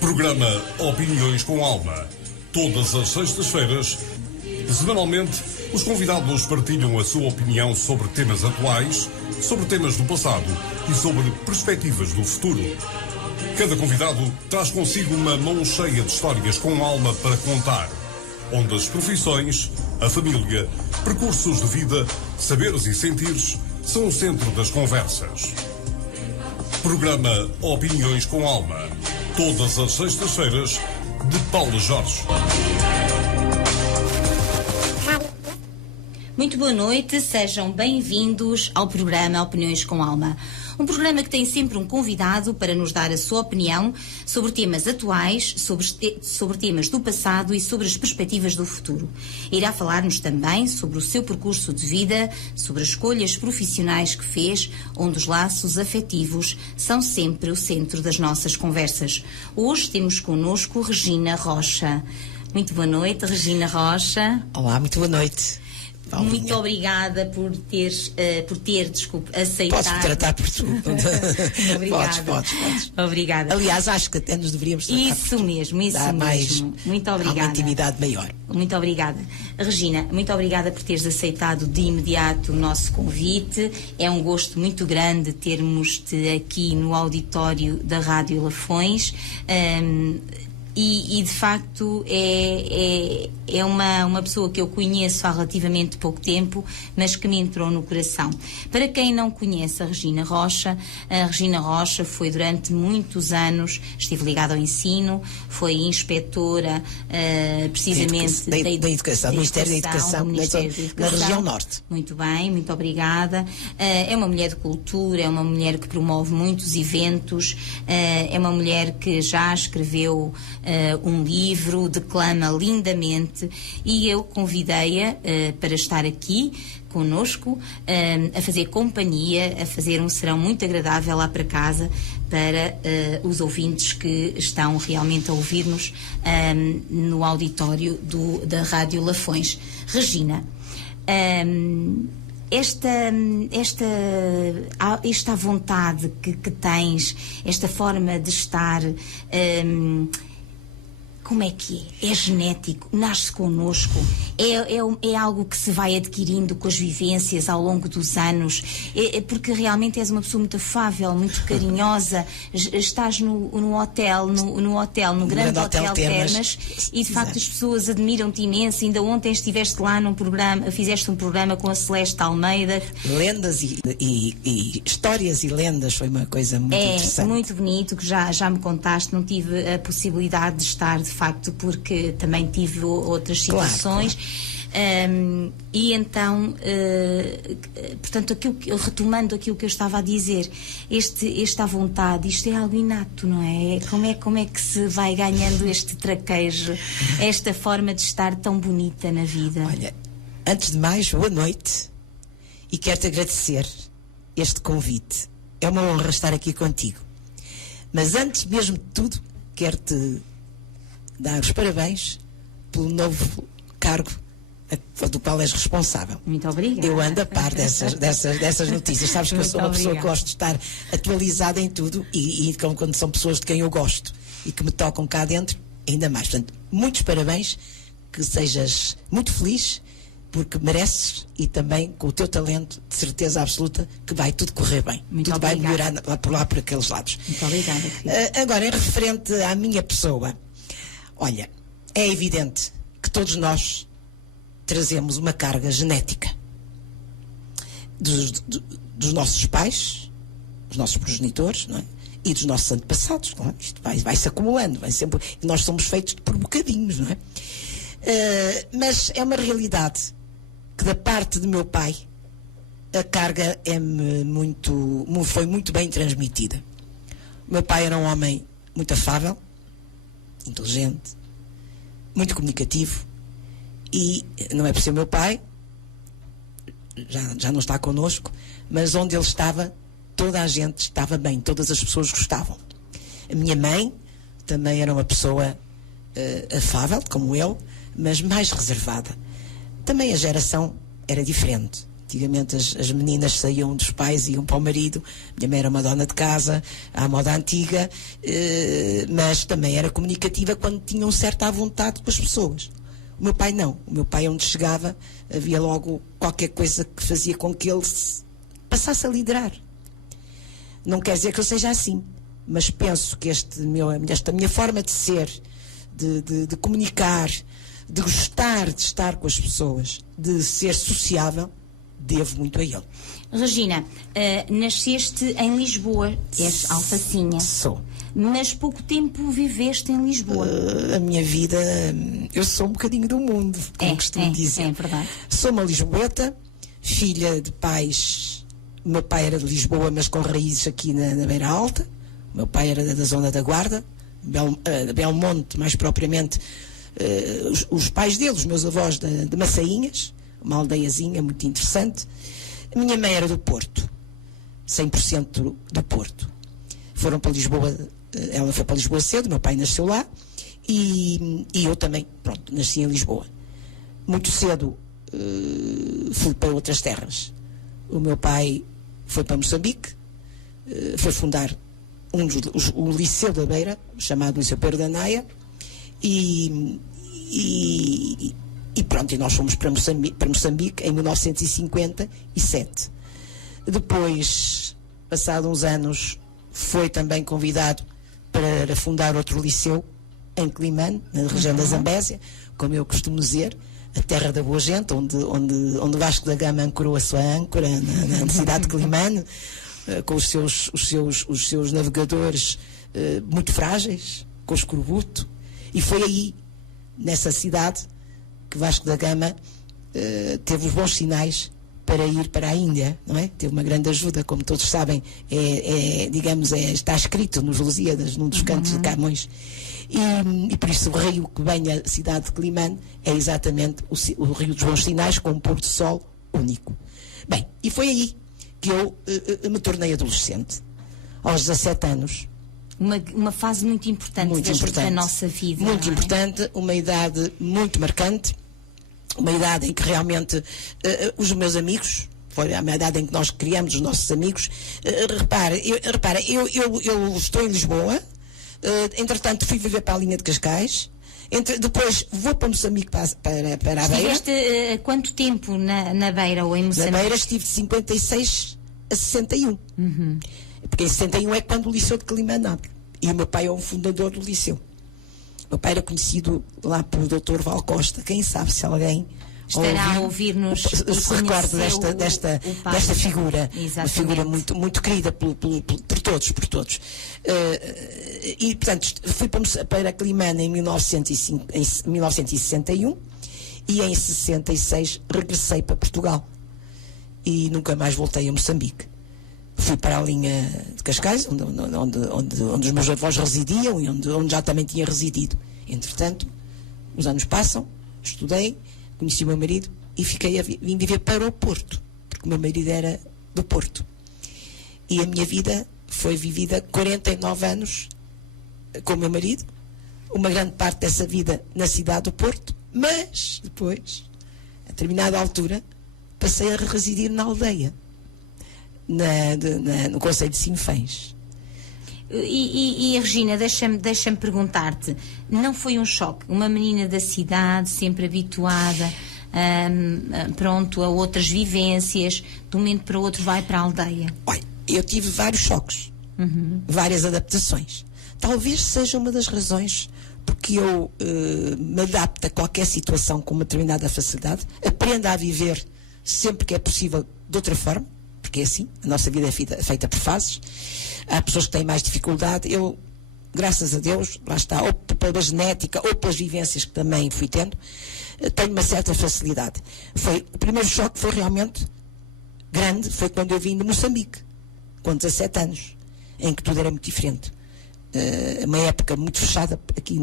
Programa Opiniões com Alma. Todas as sextas-feiras, semanalmente, os convidados partilham a sua opinião sobre temas atuais, sobre temas do passado e sobre perspectivas do futuro. Cada convidado traz consigo uma mão cheia de histórias com alma para contar, onde as profissões, a família, percursos de vida, saberes e sentires são o centro das conversas. Programa Opiniões com Alma. Todas as sextas-feiras, de Paula Jorge. Muito boa noite, sejam bem-vindos ao programa Opiniões com Alma. Um programa que tem sempre um convidado para nos dar a sua opinião sobre temas atuais, sobre temas do passado e sobre as perspectivas do futuro. Irá falar-nos também sobre o seu percurso de vida, sobre as escolhas profissionais que fez, onde os laços afetivos são sempre o centro das nossas conversas. Hoje temos connosco Regina Rocha. Muito boa noite, Regina Rocha. Olá, muito boa noite. Paulinha. Muito obrigada por ter, aceitado. Posso-me tratar por tu. Obrigada. Podes. Obrigada. Aliás, acho que até nos deveríamos tratar Isso por tu. mesmo, isso Dá mesmo. Muito obrigada. Há uma intimidade maior. Muito obrigada. Regina, muito obrigada por teres aceitado de imediato o nosso convite. É um gosto muito grande termos-te aqui no auditório da Rádio Lafões. E de facto é uma pessoa que eu conheço há relativamente pouco tempo, mas que me entrou no coração. Para quem não conhece a Regina Rocha foi durante muitos anos, esteve ligada ao ensino, foi inspetora precisamente da Educação, do Ministério da Educação, na região Norte. Muito bem, muito obrigada. É uma mulher de cultura, é uma mulher que promove muitos eventos, é uma mulher que já escreveu um livro, declama lindamente, e eu convidei-a para estar aqui conosco, a fazer companhia, a fazer um serão muito agradável lá para casa para os ouvintes que estão realmente a ouvir-nos no auditório da Rádio Lafões. Regina, esta vontade que tens, esta forma de estar, como é que é? É genético? Nasce connosco? É algo que se vai adquirindo com as vivências ao longo dos anos? Porque realmente és uma pessoa muito afável, muito carinhosa. Estás no hotel, no grande hotel Termas, e de facto as pessoas admiram-te imenso. Ainda ontem estiveste lá num programa, fizeste um programa com a Celeste Almeida. Lendas e histórias e lendas, foi uma coisa muito interessante. É muito bonito, que já me contaste. Não tive a possibilidade de estar, de facto, porque também tive outras situações. Claro. E então, portanto, retomando aquilo que eu estava a dizer, esta vontade, isto é algo inato, não é? Como é que se vai ganhando este traquejo, esta forma de estar tão bonita na vida? Olha, antes de mais, boa noite, e quero-te agradecer este convite. É uma honra estar aqui contigo. Mas antes mesmo de tudo, quero-te dar os parabéns pelo novo cargo do qual és responsável. Muito obrigada. Eu ando a par dessas notícias. Sabes que eu sou uma pessoa que gosto de estar atualizada em tudo, e quando são pessoas de quem eu gosto e que me tocam cá dentro, ainda mais. Portanto, muitos parabéns, que sejas muito feliz, porque mereces, e também com o teu talento, de certeza absoluta que vai tudo correr bem. Muito tudo obrigada. Vai melhorar por aqueles lados. Muito obrigada, filha. Agora, em referente à minha pessoa, olha, é evidente que todos nós trazemos uma carga genética dos nossos pais, dos nossos progenitores, não é? E dos nossos antepassados, não é? Isto vai-se acumulando, nós somos feitos por bocadinhos, não é? Mas é uma realidade que, da parte do meu pai, a carga foi muito bem transmitida. O meu pai era um homem muito afável, inteligente, muito comunicativo, e não é por ser meu pai, já não está connosco, mas onde ele estava, toda a gente estava bem, todas as pessoas gostavam. A minha mãe também era uma pessoa afável, como ele, mas mais reservada. Também a geração era diferente. Antigamente as meninas saíam dos pais e iam para o marido. Minha mãe era uma dona de casa, à moda antiga, mas também era comunicativa quando tinham certa vontade com as pessoas. O meu pai não. O meu pai, onde chegava, havia logo qualquer coisa que fazia com que ele passasse a liderar. Não quer dizer que eu seja assim, mas penso que esta minha forma de ser, de comunicar, de gostar de estar com as pessoas, de ser sociável, devo muito a ele. Regina, nasceste em Lisboa, és alfacinha. Sou. Mas pouco tempo viveste em Lisboa. A minha vida, eu sou um bocadinho do mundo, como costumo dizer. É verdade. Sou uma lisboeta, filha de pais. O meu pai era de Lisboa, mas com raízes aqui na Beira Alta. O meu pai era da zona da Guarda, Belmonte, mais propriamente. Os pais dele, os meus avós de Massainhas, uma aldeiazinha muito interessante. A minha mãe era do Porto, 100% do Porto. Foram para Lisboa, ela foi para Lisboa cedo, meu pai nasceu lá, e eu também, pronto, nasci em Lisboa. Muito cedo fui para outras terras. O meu pai foi para Moçambique, foi fundar o Liceu da Beira, chamado Liceu Pedro da Naia, e pronto, e nós fomos para Moçambique em 1957. Depois, passados uns anos, foi também convidado para fundar outro liceu em Climane, na região da Zambésia, como eu costumo dizer, a terra da boa gente, onde Vasco da Gama ancorou a sua âncora, na cidade de Climane, com os seus navegadores muito frágeis, com o escorbuto. E foi aí, nessa cidade, que Vasco da Gama teve os bons sinais para ir para a Índia, não é? Teve uma grande ajuda, como todos sabem, está escrito nos Lusíadas, num dos cantos de Camões. E por isso o rio que vem à cidade de Climane é exatamente o Rio dos Bons Sinais, com um pôr do sol único. Bem, e foi aí que eu me tornei adolescente, aos 17 anos. Uma fase muito importante da nossa vida. Muito importante, uma idade muito marcante, uma idade em que realmente os meus amigos, foi a idade em que nós criamos os nossos amigos. Repara, eu estou em Lisboa, entretanto fui viver para a linha de Cascais, depois vou para Moçambique, para a Beira. Estiveste quanto tempo na Beira ou em Moçambique? Na Beira estive de 56 a 61. Porque em 61 é quando o Liceu de Climane abre. E o meu pai é um fundador do Liceu. O meu pai era conhecido lá pelo Dr. Val Costa. Quem sabe se alguém estará a ouvir-nos se recorda desta figura. Exatamente. Uma figura muito, muito querida por todos. E, portanto, fui para Climane em 1961 e em 66 regressei para Portugal. E nunca mais voltei a Moçambique. Fui para a linha de Cascais, onde os meus avós residiam e onde já também tinha residido. Entretanto, os anos passam, estudei, conheci o meu marido e vim viver para o Porto, porque o meu marido era do Porto. E a minha vida foi vivida 49 anos com o meu marido, uma grande parte dessa vida na cidade do Porto, mas depois, a determinada altura, passei a residir na aldeia. No concelho de Sinfãs. E Regina, deixa-me perguntar-te, não foi um choque? Uma menina da cidade, sempre habituada a outras vivências, de um momento para o outro vai para a aldeia? Olha, eu tive vários choques, várias adaptações. Talvez seja uma das razões porque eu me adapto a qualquer situação com uma determinada facilidade, aprendo a viver sempre que é possível de outra forma, porque é assim, a nossa vida é feita por fases. Há pessoas que têm mais dificuldade. Eu, graças a Deus, lá está, ou pela genética ou pelas vivências que também fui tendo, tenho uma certa facilidade. O primeiro choque foi realmente grande, foi quando eu vim de Moçambique, com 17 anos, em que tudo era muito diferente. uma época muito fechada aqui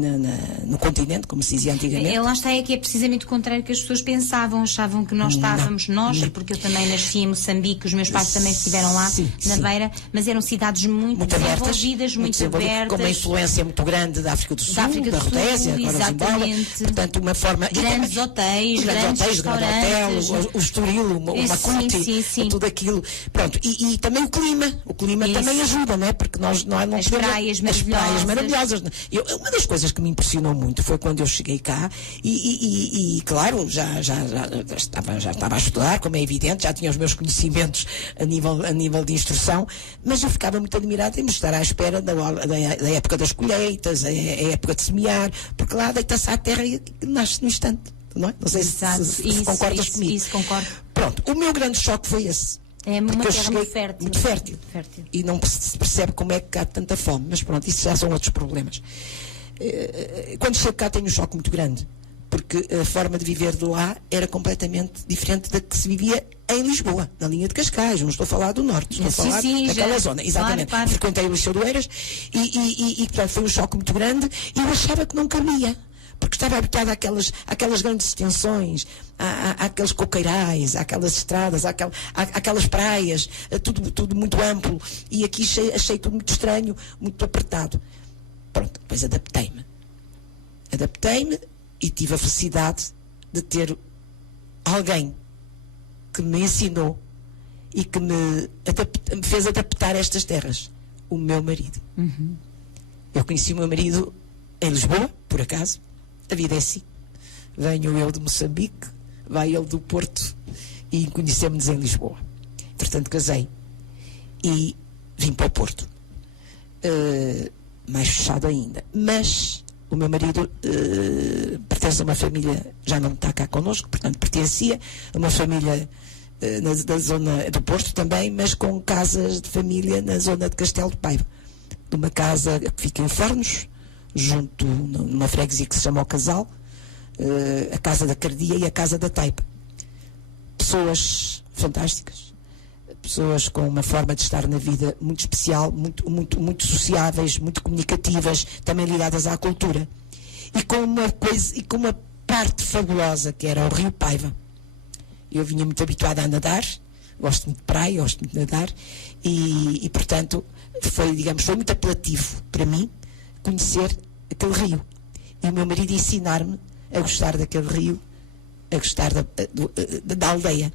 no continente, como se dizia antigamente. Lá está, é que é precisamente o contrário que as pessoas pensavam, achavam que nós estávamos, porque eu também nasci em Moçambique, os meus pais também estiveram lá, na Beira, mas eram cidades muito desenvolvidas, muito abertas. Com uma influência muito grande da África do Sul, da Rodésia, exatamente. Portanto, uma forma... Grandes hotéis, grandes restaurantes. O Estoril, uma Cuti, tudo aquilo. Pronto, e também o clima também ajuda, não é? Porque nós não as praias maravilhosas. Uma das coisas que me impressionou muito foi quando eu cheguei cá e claro, já estava a estudar, como é evidente, já tinha os meus conhecimentos a nível de instrução, mas eu ficava muito admirada em me estar à espera da época das colheitas, a época de semear, porque lá deita-se à terra e nasce no instante, não é? Não sei se concordas comigo. Isso, concordo. Pronto, o meu grande choque foi esse. É uma terra muito fértil. E não se percebe como é que há tanta fome. Mas pronto, isso já são outros problemas. Quando chego cá tenho um choque muito grande. Porque a forma de viver de lá era completamente diferente da que se vivia em Lisboa, na linha de Cascais. Não estou a falar do norte, estou a falar daquela zona. Exatamente. Claro. Frequentei o Liceu do Eiras e portanto, foi um choque muito grande e eu achava que não cabia. Porque estava habituado àquelas grandes extensões, àqueles coqueirais, àquelas estradas, àquelas praias, tudo muito amplo. E aqui achei tudo muito estranho, muito apertado. Pronto, depois adaptei-me e tive a felicidade de ter alguém que me ensinou e que me fez adaptar a estas terras. O meu marido. Uhum. Eu conheci o meu marido em Lisboa, por acaso. A vida é assim. Venho eu de Moçambique, vai ele do Porto e conhecemos-nos em Lisboa. Portanto, casei e vim para o Porto. Mais fechado ainda. Mas o meu marido pertence a uma família, já não está cá connosco, portanto pertencia a uma família da zona do Porto também, mas com casas de família na zona de Castelo de Paiva. De uma casa que fica em Fornos, junto numa freguesia que se chama O Casal, a Casa da Cardia e a Casa da Taipa. Pessoas fantásticas, pessoas com uma forma de estar na vida muito especial, muito sociáveis, muito comunicativas, também ligadas à cultura. E com uma parte fabulosa que era o Rio Paiva. Eu vinha muito habituada a nadar, gosto muito de praia, gosto muito de nadar, e portanto foi muito apelativo para mim conhecer aquele rio. E o meu marido ensinar-me a gostar daquele rio, a gostar da aldeia.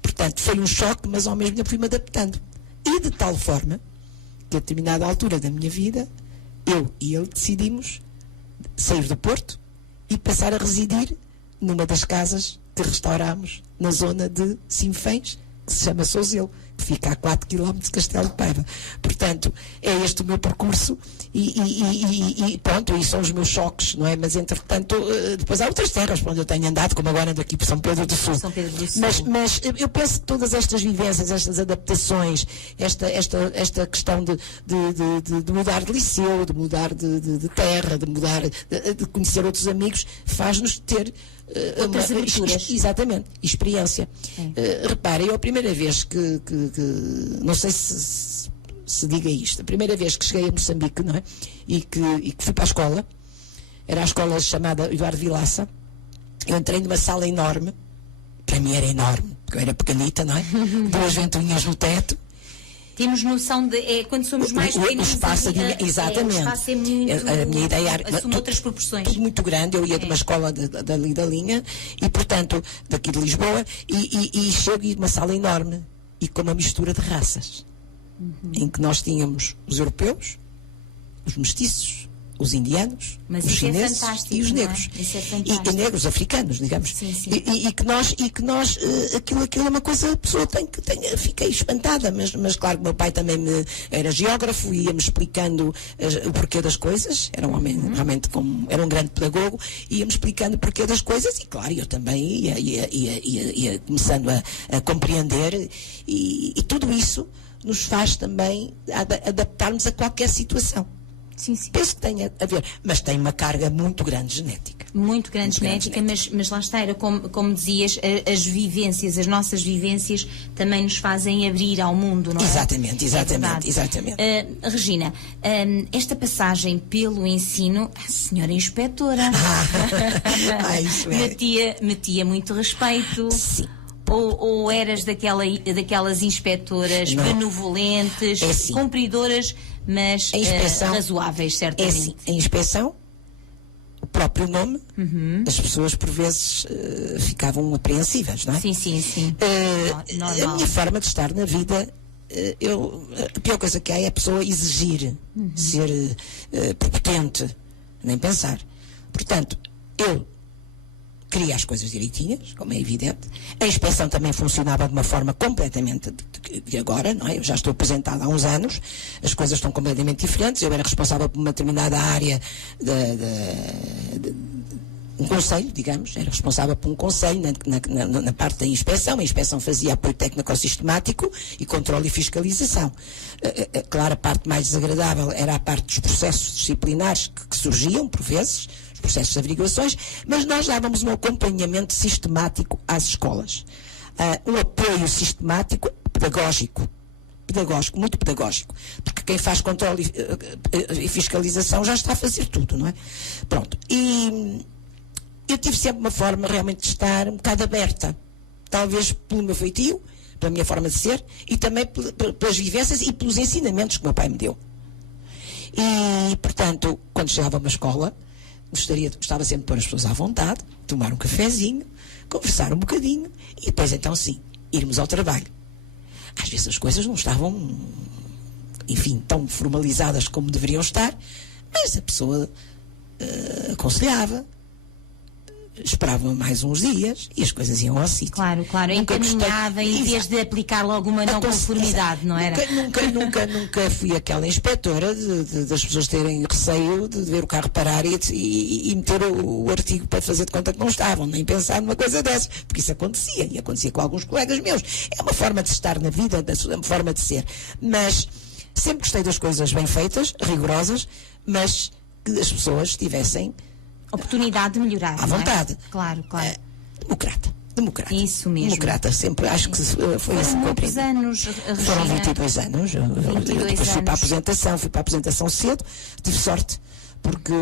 Portanto, foi um choque, mas ao mesmo tempo fui-me adaptando. E de tal forma que a determinada altura da minha vida, eu e ele decidimos sair do Porto e passar a residir numa das casas que restaurámos na zona de Sinfãs, que se chama Souzelo, que fica a 4 km de Castelo de Paiva. Portanto, é este o meu percurso e pronto, e são os meus choques, não é? Mas, entretanto, depois há outras terras por onde eu tenho andado, como agora ando aqui por São Pedro do Sul. Mas eu penso que todas estas vivências, estas adaptações, esta questão de mudar de liceu, de mudar de terra, de conhecer outros amigos, faz-nos ter outras aberturas. Exatamente, experiência. Reparem, eu a primeira vez que não sei se diga isto, a primeira vez que cheguei a Moçambique, não é? E que fui para a escola, era a escola chamada Eduardo Vilaça. Eu entrei numa sala enorme, para mim era enorme, porque eu era pequenita, não é? 2 ventoinhas no teto. Temos noção de quando somos mais pequenos, o espaço exatamente. O espaço é muito, a minha ideia assume outras proporções. Tudo muito grande. Eu ia de uma escola dali da linha e, portanto, daqui de Lisboa, e chego e uma sala enorme e com uma mistura de raças, em que nós tínhamos os europeus, os mestiços, os indianos, os chineses e os negros. E negros africanos, digamos. Sim. E que nós aquilo é uma coisa, a pessoa fiquei espantada, mas claro que meu pai também era geógrafo e ia-me explicando o porquê das coisas, era um homem realmente era um grande pedagogo, ia-me explicando o porquê das coisas e claro, eu também ia começando a compreender e tudo isso nos faz também adaptarmos a qualquer situação. Sim, sim. Penso que tenha a ver, mas tem uma carga muito grande genética. Muito grande genética, mas lá está, era como dizias, as vivências, as nossas vivências também nos fazem abrir ao mundo, não é? Exatamente. Regina, esta passagem pelo ensino, a senhora inspetora, isso é. metia muito respeito. Sim. Ou eras daquelas inspetoras benevolentes, assim, cumpridoras, mas razoáveis, certamente? É assim, a inspeção, o próprio nome, as pessoas por vezes ficavam apreensivas, não é? Sim. A minha forma de estar na vida, a pior coisa que há é a pessoa exigir, ser prepotente, nem pensar. Portanto, eu queria as coisas direitinhas, como é evidente. A inspeção também funcionava de uma forma completamente de agora, não é? Eu já estou aposentada há uns anos, as coisas estão completamente diferentes. Eu era responsável por uma determinada área um conselho, digamos, era responsável por um conselho na parte da inspeção. A inspeção fazia apoio técnico-sistemático e controle e fiscalização. Claro, a parte mais desagradável era a parte dos processos disciplinares que surgiam, por vezes, os processos de averiguações, mas nós dávamos um acompanhamento sistemático às escolas. Um apoio sistemático pedagógico, muito pedagógico, porque quem faz controle e fiscalização já está a fazer tudo, não é? Pronto. E eu tive sempre uma forma realmente de estar um bocado aberta, talvez pelo meu feitio, pela minha forma de ser, e também pelas vivências e pelos ensinamentos que o meu pai me deu. E, portanto, quando chegava a uma escola, gostava sempre de pôr as pessoas à vontade, tomar um cafezinho, conversar um bocadinho, e depois, então, sim, irmos ao trabalho. Às vezes as coisas não estavam, enfim, tão formalizadas como deveriam estar, mas a pessoa aconselhava, esperava mais uns dias e as coisas iam ao sítio. Claro, encaminhava em vez de aplicar logo uma não conformidade, não era? Nunca fui aquela inspetora das pessoas terem receio de ver o carro parar e meter o artigo para fazer de conta que não estavam, nem pensar numa coisa dessas, porque isso acontecia, e acontecia com alguns colegas meus. É uma forma de estar na vida, uma forma de ser. Mas sempre gostei das coisas bem feitas, rigorosas, mas que as pessoas tivessem oportunidade de melhorar. À vontade. Claro. Democrata. Isso mesmo. Democrata, sempre acho que foi assim. Muitos anos, Regina. Foram 22 anos. Depois fui para a aposentação cedo. Tive sorte, porque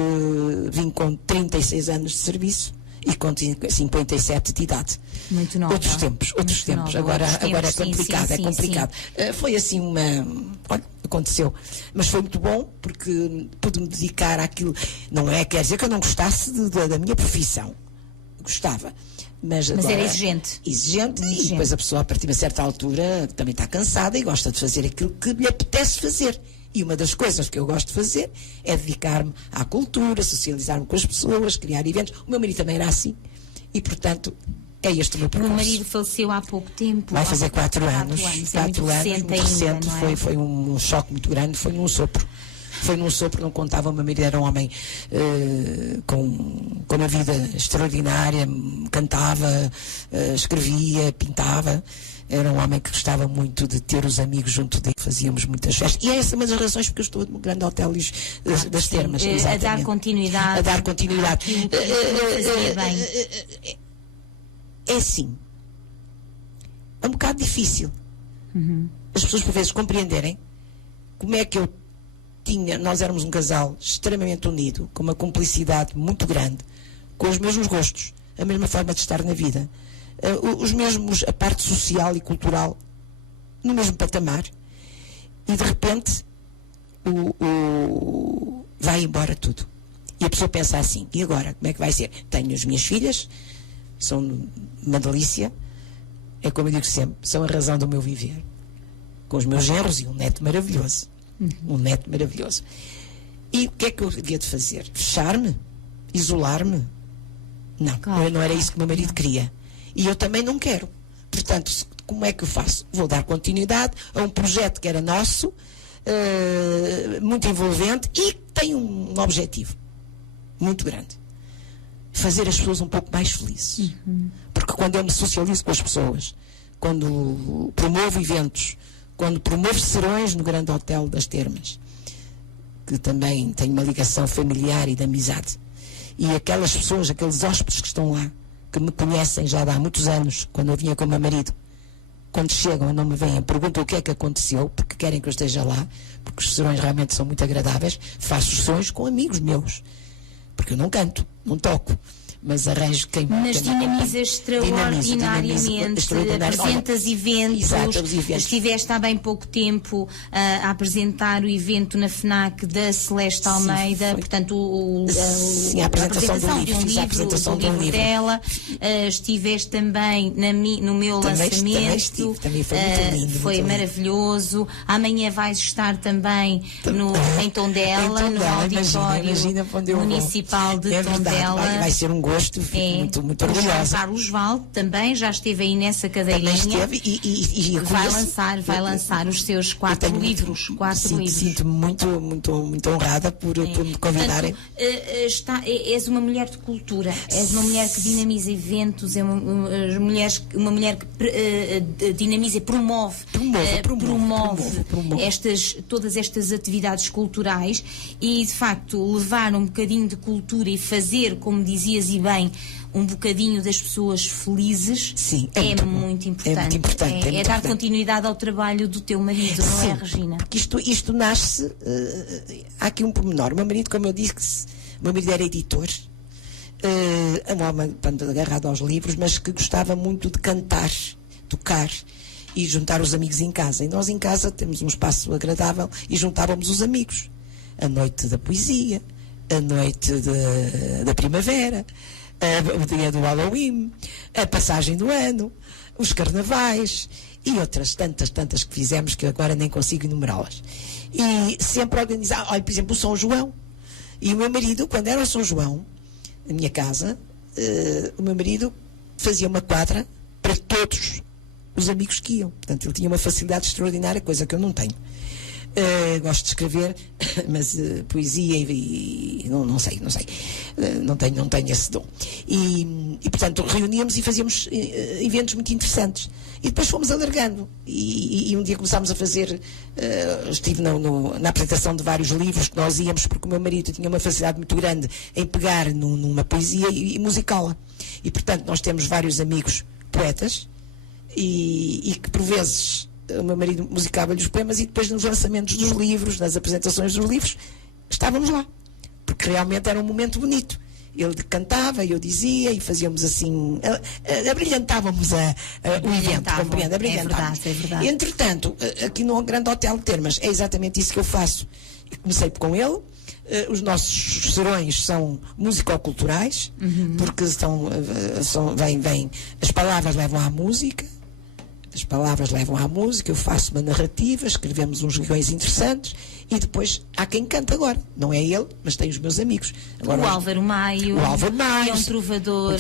vim com 36 anos de serviço e com 57 de idade. Muito nova. Outros tempos. Agora é complicado, é complicado. Foi assim olha, aconteceu. Mas foi muito bom, porque pude-me dedicar àquilo. Não quer dizer que eu não gostasse da minha profissão. Gostava. Mas agora, era exigente. E depois a pessoa, a partir de uma certa altura, também está cansada e gosta de fazer aquilo que lhe apetece fazer. E uma das coisas que eu gosto de fazer é dedicar-me à cultura, socializar-me com as pessoas, criar eventos. O meu marido também era assim. E, portanto, é este o meu percurso. O meu marido faleceu há pouco tempo. Vai fazer 4 anos. 4 anos, muito recente. Foi um choque muito grande, foi num sopro. Não contava. O meu marido era um homem com uma vida extraordinária, cantava, escrevia, pintava. Era um homem que gostava muito de ter os amigos junto dele, fazíamos muitas festas. E é essa uma das razões porque eu estou no grande hotel das Termas. A dar continuidade. Fazia bem. É assim. É um bocado difícil. As pessoas por vezes compreenderem como é que nós éramos um casal extremamente unido, com uma cumplicidade muito grande, com os mesmos gostos, a mesma forma de estar na vida. A parte social e cultural no mesmo patamar, e de repente vai embora tudo, e a pessoa pensa assim: e agora, como é que vai ser? Tenho as minhas filhas, são uma delícia, é como eu digo sempre, são a razão do meu viver, com os meus genros e um neto maravilhoso. E o que é que eu devia de fazer? Fechar-me? Isolar-me? Não, não era isso que o meu marido queria. E eu também não quero. Portanto, como é que eu faço? Vou dar continuidade a um projeto que era nosso, muito envolvente, e que tem um objetivo muito grande: fazer as pessoas um pouco mais felizes. Porque quando eu me socializo com as pessoas, quando promovo eventos, quando promovo serões no grande hotel das Termas, que também tenho uma ligação familiar e de amizade. E aquelas pessoas, aqueles hóspedes que estão lá, que me conhecem já há muitos anos, quando eu vinha com o meu marido, quando chegam e não me veem, perguntam o que é que aconteceu, porque querem que eu esteja lá, porque os serões realmente são muito agradáveis. Faço os serões com amigos meus, porque eu não canto, não toco, mas arranjo quem... Mas dinamizas extraordinariamente, apresentas eventos. Exato, os eventos. Estiveste há bem pouco tempo a apresentar o evento na FNAC da Celeste Almeida, portanto sim, a apresentação do livro dela. Estiveste também no meu lançamento. Também foi muito lindo. Foi maravilhoso. Amanhã vais estar também em Tondela, no auditório municipal de Tondela. Vai ser um gosto, fico muito orgulhosa. Carlos Val também já esteve aí nessa cadeirinha. Também esteve e vai lançar os seus 4 livros. Sinto-me muito honrada por me convidarem. Portanto, és uma mulher de cultura, és uma mulher que dinamiza eventos, é uma mulher que dinamiza, promove todas estas atividades culturais, e de facto levar um bocadinho de cultura e fazer, como dizias e bem, um bocadinho das pessoas felizes. Sim, é muito importante. É dar continuidade ao trabalho do teu marido, não é, Regina? Porque isto nasce, há aqui um pormenor. O meu marido, como eu disse, o meu marido era editor, um homem agarrado aos livros, mas que gostava muito de cantar, tocar e juntar os amigos em casa. E nós em casa temos um espaço agradável e juntávamos os amigos. A noite da poesia, a noite da primavera, o dia do Halloween, a passagem do ano, os carnavais e outras tantas que fizemos que agora nem consigo enumerá-las. E sempre organizar, olha, por exemplo, o São João. E o meu marido, quando era o São João, na minha casa, o meu marido fazia uma quadra para todos os amigos que iam. Portanto, ele tinha uma facilidade extraordinária, coisa que eu não tenho. Gosto de escrever, mas poesia e não sei. Não tenho esse dom. E portanto, reuníamos e fazíamos eventos muito interessantes. E depois fomos alargando. E um dia começámos a fazer, estive na apresentação de vários livros que nós íamos, porque o meu marido tinha uma facilidade muito grande em pegar numa poesia e musicá-la. E portanto, nós temos vários amigos poetas e que por vezes o meu marido musicava-lhe os poemas, e depois nos lançamentos dos livros, nas apresentações dos livros, estávamos lá, porque realmente era um momento bonito. Ele cantava, eu dizia, e fazíamos assim, abrilhantávamos o evento, compreende? Abrilhantávamos. É verdade. Entretanto, aqui no Grande Hotel de Termas, é exatamente isso que eu faço. Eu comecei com ele. Os nossos serões são musicoculturais, porque as palavras levam à música. As palavras levam à música, eu faço uma narrativa, escrevemos uns guiões interessantes e depois há quem canta agora. Não é ele, mas tem os meus amigos. Agora, o Álvaro Maio, que é um trovador.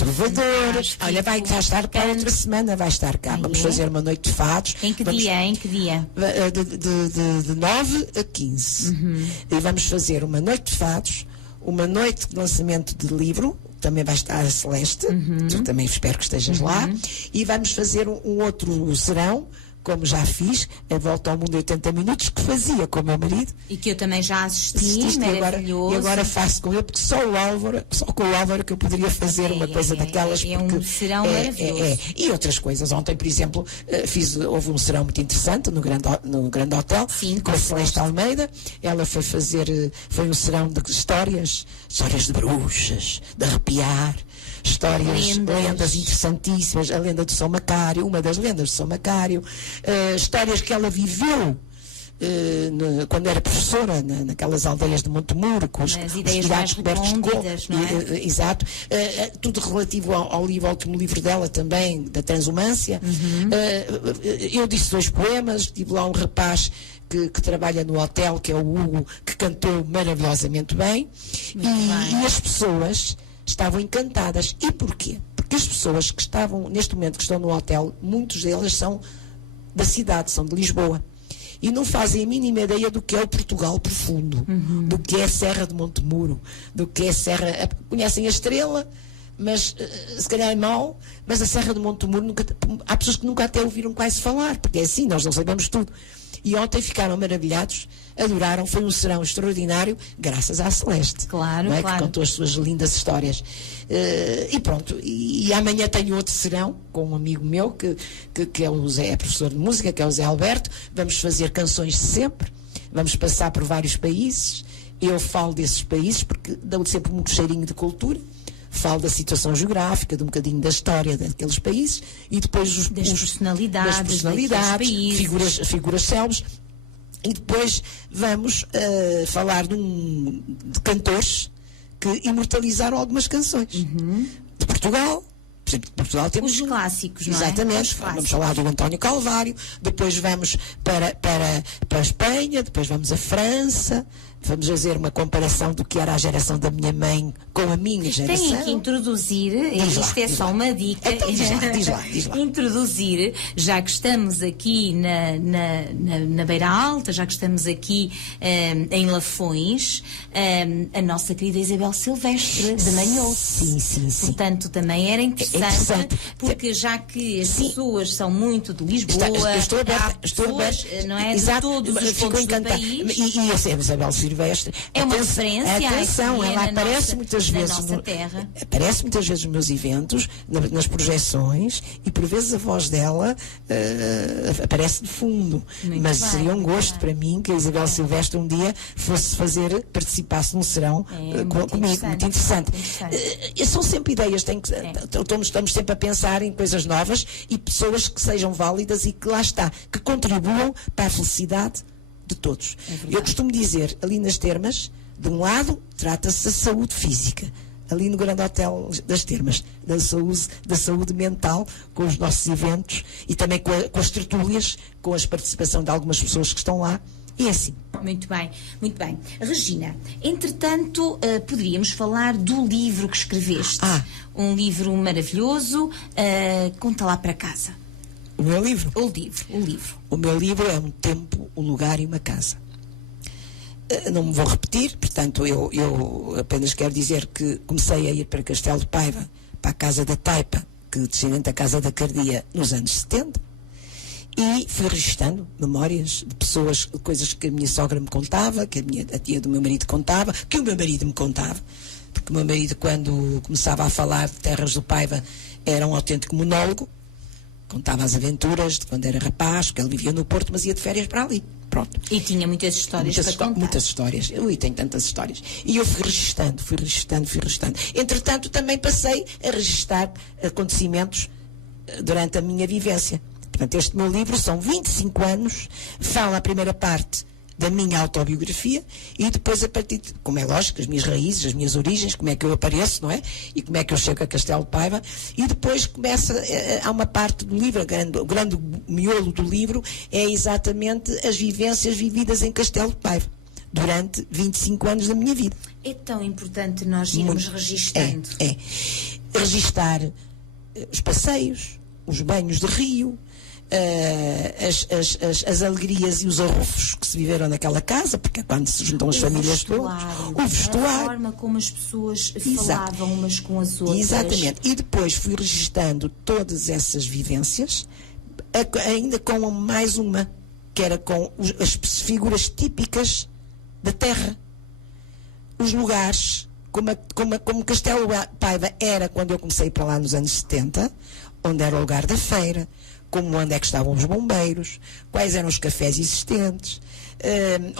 Olha, vai estar cá outra semana, vai estar cá. Vamos fazer uma noite de fados. Em que dia? De 9 a 15. E vamos fazer uma noite de fados, uma noite de lançamento de livro. Também vai estar a Celeste, tu também espero que estejas lá, e vamos fazer um outro serão, como já fiz, a Volta ao Mundo em 80 Minutos, que fazia com o meu marido. E que eu também já assisti, maravilhoso. E agora faço com ele, porque só com o Álvaro que eu poderia fazer uma coisa daquelas. É um serão maravilhoso. E outras coisas. Ontem, por exemplo, houve um serão muito interessante no Grande Hotel, com a Celeste Almeida. Ela foi um serão de histórias de bruxas, de arrepiar, lendas interessantíssimas, a lenda de São Macário, uma das lendas de São Macário, histórias que ela viveu quando era professora naquelas aldeias de Montemuro, com as ideias mais recônditas, não é? Exato. Tudo relativo ao último livro dela também, da Transhumância. Eu disse 2 poemas, tive lá um rapaz que trabalha no hotel, que é o Hugo, que cantou maravilhosamente bem. E as pessoas estavam encantadas. E porquê? Porque as pessoas que estavam, neste momento, que estão no hotel, muitos delas são da cidade, são de Lisboa. E não fazem a mínima ideia do que é o Portugal profundo, do que é a Serra de Montemuro, do que é a Serra... Conhecem a Estrela, mas se calhar é mau, mas a Serra de Montemuro há pessoas que nunca até ouviram quase falar, porque é assim, nós não sabemos tudo. e ontem ficaram maravilhados, adoraram, foi um serão extraordinário, graças à Celeste. Claro, não é? claro. Que contou as suas lindas histórias. E pronto, e amanhã tenho outro serão com um amigo meu que é o Zé, é professor de música, que é o Zé Alberto. Vamos fazer canções de sempre, vamos passar por vários países. Eu falo desses países porque dão sempre um cheirinho de cultura. Falo da situação geográfica, de um bocadinho da história daqueles países e depois das personalidades figuras célebres. E depois vamos falar de cantores que imortalizaram algumas canções. De Portugal. Por exemplo, de Portugal temos os clássicos, não é? Exatamente. Vamos falar do António Calvário, depois vamos para a Espanha, depois vamos à França. Vamos fazer uma comparação do que era a geração da minha mãe com a minha geração. Tem que introduzir, isto é só uma dica. Então, diz lá. Introduzir, já que estamos aqui na Beira Alta, já que estamos aqui em Lafões, a nossa querida Isabel Silvestre de Manhoce. Sim. Portanto, também era interessante, porque já que as pessoas são muito de Lisboa, estou aberta, não é? Exato, de todos os pontos do país. E a Isabel Silvestre é uma referência. Atenção, ela aparece muitas vezes aparece muitas vezes nos meus eventos, nas projeções, e por vezes a voz dela aparece de fundo. Mas seria um gosto para mim que a Isabel Silvestre um dia participasse num serão comigo, muito interessante. São sempre ideias, estamos sempre a pensar em coisas novas e pessoas que sejam válidas e que lá está, que contribuam para a felicidade de todos. Eu costumo dizer, ali nas Termas, de um lado, trata-se da saúde física, ali no Grande Hotel das Termas, da saúde mental, com os nossos eventos e também com as tertúlias, com a participação de algumas pessoas que estão lá, e é assim. Muito bem. Regina, entretanto, poderíamos falar do livro que escreveste. Um livro maravilhoso, conta lá para casa. O meu livro? O livro. O meu livro é Um Tempo, um Lugar e uma Casa. Não me vou repetir, portanto, eu apenas quero dizer que comecei a ir para Castelo de Paiva, para a Casa da Taipa, que descendente da Casa da Cardia, nos anos 70, e fui registando memórias de pessoas, coisas que a minha sogra me contava, que a tia do meu marido contava, que o meu marido me contava, porque o meu marido, quando começava a falar de Terras do Paiva, era um autêntico monólogo. Contava as aventuras de quando era rapaz, que ele vivia no Porto, mas ia de férias para ali. Pronto. E tinha muitas histórias para contar. Muitas histórias. Tenho tantas histórias. E eu fui registando. Entretanto, também passei a registar acontecimentos durante a minha vivência. Portanto, este meu livro são 25 anos, fala a primeira parte da minha autobiografia e depois a partir de, como é lógico, as minhas raízes, as minhas origens, como é que eu apareço, não é? E como é que eu chego a Castelo de Paiva, e depois há uma parte do livro, o grande miolo do livro é exatamente as vivências vividas em Castelo de Paiva durante 25 anos da minha vida. É tão importante nós irmos registando. Registar os passeios, os banhos de rio, as alegrias e os arrufos que se viveram naquela casa, porque é quando se juntam as famílias todas, o vestuário, a forma como as pessoas falavam umas com as outras. Exatamente. E depois fui registando todas essas vivências, ainda com mais uma, que era com as figuras típicas da terra, os lugares, como Castelo de Paiva era quando eu comecei para lá nos anos 70, onde era o lugar da feira, onde é que estavam os bombeiros, quais eram os cafés existentes,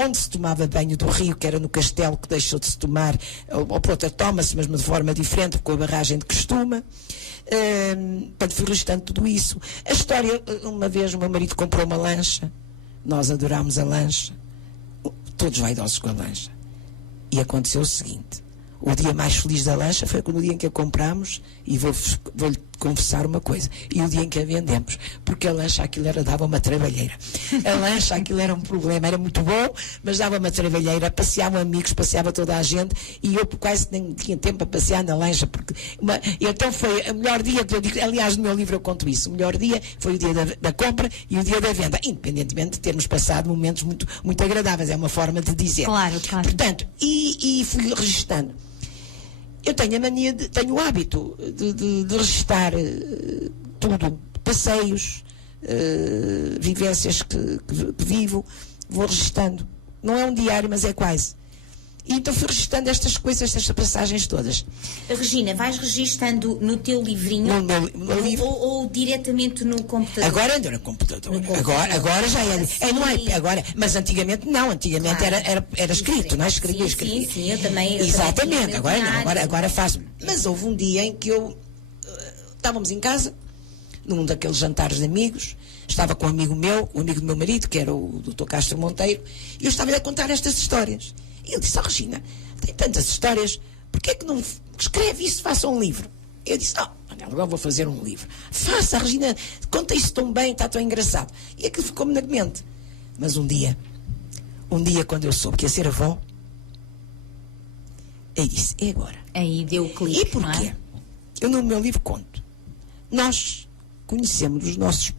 onde se tomava banho do rio, que era no castelo, que deixou de se tomar, ou por outra toma-se, mas de forma diferente, com a barragem de Costuma. Portanto, fui registando tudo isso. A história, uma vez o meu marido comprou uma lancha, nós adorámos a lancha, todos vaidosos com a lancha. E aconteceu o seguinte: o dia mais feliz da lancha foi no dia em que a comprámos, e vou-lhe confessar uma coisa, e o dia em que a vendemos, porque a lancha aquilo dava uma trabalheira. A lancha aquilo era um problema, era muito bom, mas dava uma trabalheira, passeavam amigos, passeava toda a gente, e eu quase nem tinha tempo para passear na lancha, porque então foi o melhor dia que eu digo, aliás no meu livro eu conto isso, o melhor dia foi o dia da compra e o dia da venda, independentemente de termos passado momentos muito, muito agradáveis, é uma forma de dizer. Claro. Portanto, e fui registando. Eu tenho o hábito de registar tudo, passeios, vivências que vivo, vou registando. Não é um diário, mas é quase. E então fui registando estas coisas, estas passagens todas. Regina, vais registando no teu livrinho no livro. Ou diretamente no computador? Agora ando no computador. Agora já é no iPad. Agora, mas antigamente não. Antigamente era escrito, não é? Escrevia. Sim, eu também. Exatamente. Agora não. Agora faço. Mas houve um dia em que estávamos em casa, num daqueles jantares de amigos, estava com um amigo do meu marido, que era o Dr. Castro Monteiro, e eu estava-lhe a contar estas histórias. E ele disse: Regina, tem tantas histórias, porquê é que não escreve isso, faça um livro? Eu disse: não, agora vou fazer um livro. Faça, Regina, conta isso tão bem, está tão engraçado. E aquilo ficou-me na mente. Mas um dia, quando eu soube que ia ser avó, eu disse: é agora. Aí deu o clique. E porquê? Não é? Eu no meu livro conto. Nós conhecemos os nossos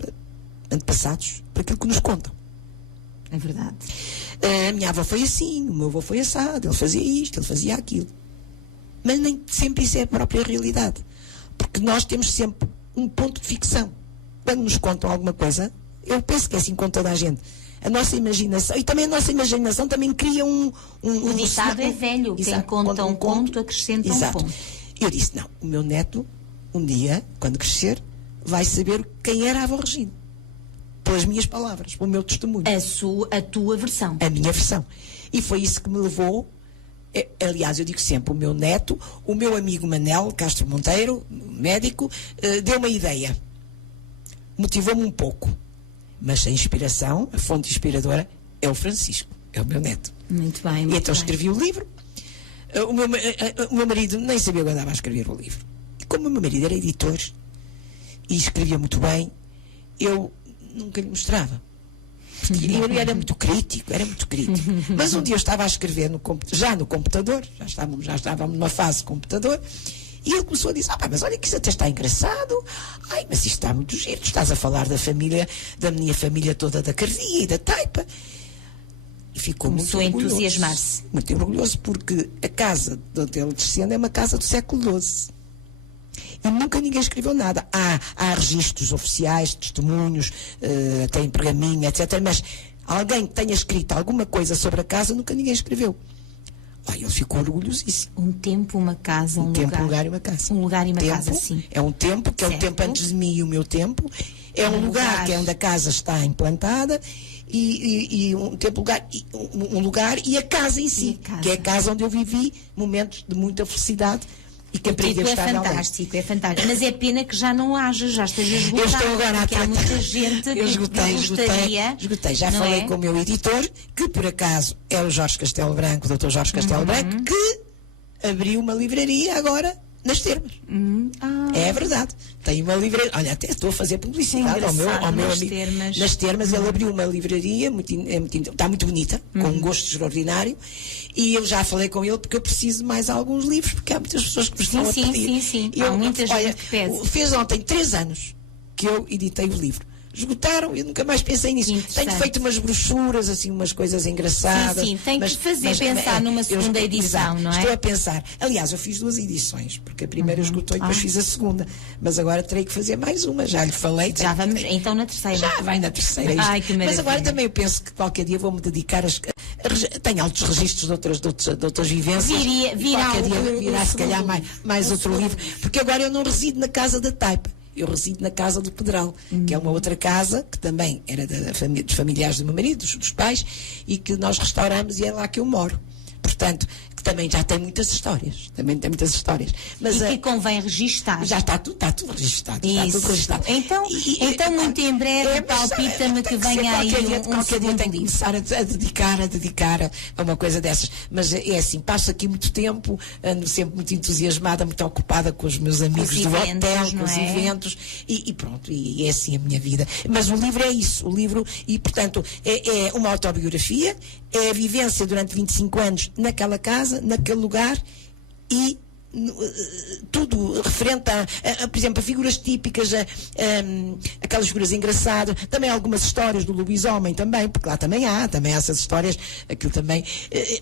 antepassados por aquilo que nos contam. É verdade. A minha avó foi assim, o meu avô foi assado, ele fazia isto, ele fazia aquilo. Mas nem sempre isso é a própria realidade. Porque nós temos sempre um ponto de ficção. Quando nos contam alguma coisa, eu penso que é assim com toda a gente. A nossa imaginação, e também a nossa imaginação também cria o ditado é velho, quem conta um conto acrescenta um ponto. Eu disse: não, o meu neto, um dia, quando crescer, vai saber quem era a avó Regina. Pelas minhas palavras, pelo meu testemunho. A tua versão. A minha versão. E foi isso que me levou. Aliás, eu digo sempre: o meu neto, o meu amigo Manel Castro Monteiro, médico, deu uma ideia. Motivou-me um pouco. Mas a inspiração, a fonte inspiradora, é o Francisco, é o meu neto. Muito bem. E então escrevi o livro. O meu marido nem sabia que eu andava a escrever o livro. E como o meu marido era editor e escrevia muito bem, eu nunca lhe mostrava. Porque ele era muito crítico. Mas um dia eu estava a escrever já no computador, já estávamos numa fase de computador, e ele começou a dizer: mas olha que isso até está engraçado, mas isto está muito giro, tu estás a falar da família, da minha família toda da Cardia e da Taipa. E ficou começou muito orgulhoso. a entusiasmar-se. Muito orgulhoso, porque a casa de onde ele descende é uma casa do século XII. E nunca ninguém escreveu nada. Há registros oficiais, testemunhos, até em pergaminho, etc. Mas alguém que tenha escrito alguma coisa sobre a casa, nunca ninguém escreveu. Ele ficou orgulhosíssimo. Um tempo, uma casa, um tempo, lugar e uma casa. Um lugar e uma casa, sim. É um tempo, que certo. É o tempo antes de mim e o meu tempo. É um lugar que é onde a casa está implantada. E um lugar e a casa em si, que é a casa onde eu vivi momentos de muita felicidade. E que aprendi a estar fantástico, é fantástico. Mas é pena que já não haja, já esteja esgotado. Eu estou agora a tratar. Há muita gente que esgotei. Já falei com o meu editor, que por acaso é o Jorge Castelo Branco, o Dr. Jorge Castelo Branco, que abriu uma livraria agora nas Termas. É verdade. Tem uma livraria. Olha, até estou a fazer publicidade ao meu amigo. Nas Termas ele abriu uma livraria, está muito bonita, com um gosto extraordinário. E eu já falei com ele porque eu preciso de mais alguns livros, porque há muitas pessoas que me estão a pedir. Sim. Há muita gente que pede. Fez ontem 3 anos que eu editei o livro. Esgotaram, eu nunca mais pensei nisso. Tenho feito umas brochuras, assim, umas coisas engraçadas. Sim, tem que pensar numa segunda edição, não é? Estou a pensar. Aliás, eu fiz 2 edições, porque a primeira esgotou e depois fiz a segunda. Mas agora terei que fazer mais uma, já lhe falei. Já vamos, então na terceira. Já vai na terceira. Ai, que maravilha. Mas agora também eu penso que qualquer dia vou-me dedicar tenho altos registros de outras vivências. Virá se calhar mais outro livro, porque agora eu não resido na casa da Taipa. Eu resido na casa do Pedral, que é uma outra casa que também era dos familiares do meu marido, dos pais, e que nós restauramos e é lá que eu moro. Portanto, que também já tem muitas histórias. Mas, e que convém registar. Já está tudo registado. Isso. Está tudo registado. Então muito em breve, palpita-me que venha aí qualquer dia tem que começar a dedicar a uma coisa dessas. Mas é assim, passo aqui muito tempo, ando sempre muito entusiasmada, muito ocupada com os meus amigos do hotel, com os eventos, e pronto, e é assim a minha vida. Mas o livro é isso, e portanto, é uma autobiografia, é a vivência durante 25 anos naquela casa, naquele lugar, e tudo referente por exemplo, a figuras típicas, aquelas figuras engraçadas, também algumas histórias do lobisomem também, porque lá também há essas histórias, aquilo também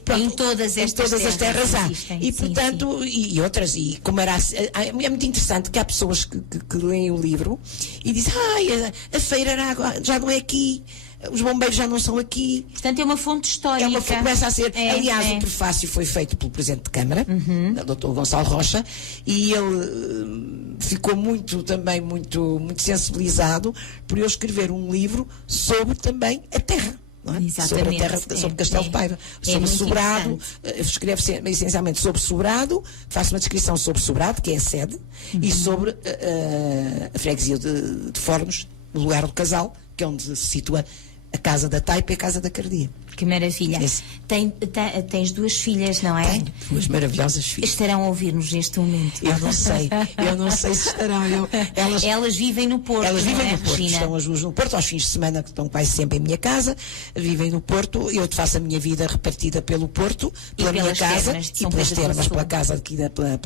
pronto, em todas as terras há. Existem. E portanto, e outras, e como era é muito interessante que há pessoas que leem o livro e dizem, a feira já não é aqui, os bombeiros já não são aqui. Portanto, é uma fonte histórica. Começa a ser. Aliás, o prefácio foi feito pelo Presidente de Câmara, o Dr. Gonçalo Rocha, e ele ficou muito sensibilizado por eu escrever um livro sobre também a terra. Não é? Sobre a terra, sobre Castelo de Paiva, sobre Sobrado, escrevo essencialmente sobre Sobrado, faço uma descrição sobre Sobrado, que é a sede, e sobre a freguesia de Fornos, no lugar do Casal, que é onde se situa a Casa da Taipa e a Casa da Cardia. Que maravilha. Tens 2 filhas, não é? Tenho 2 maravilhosas filhas. Estarão a ouvir-nos neste momento. Eu não sei se estarão. Elas vivem no Porto. Elas vivem no Porto, Regina? Estão as 2 no Porto, aos fins de semana que estão quase sempre em minha casa, vivem no Porto, eu faço a minha vida repartida pelo Porto, pela minha casa e pelas termas, pela casa aqui pela...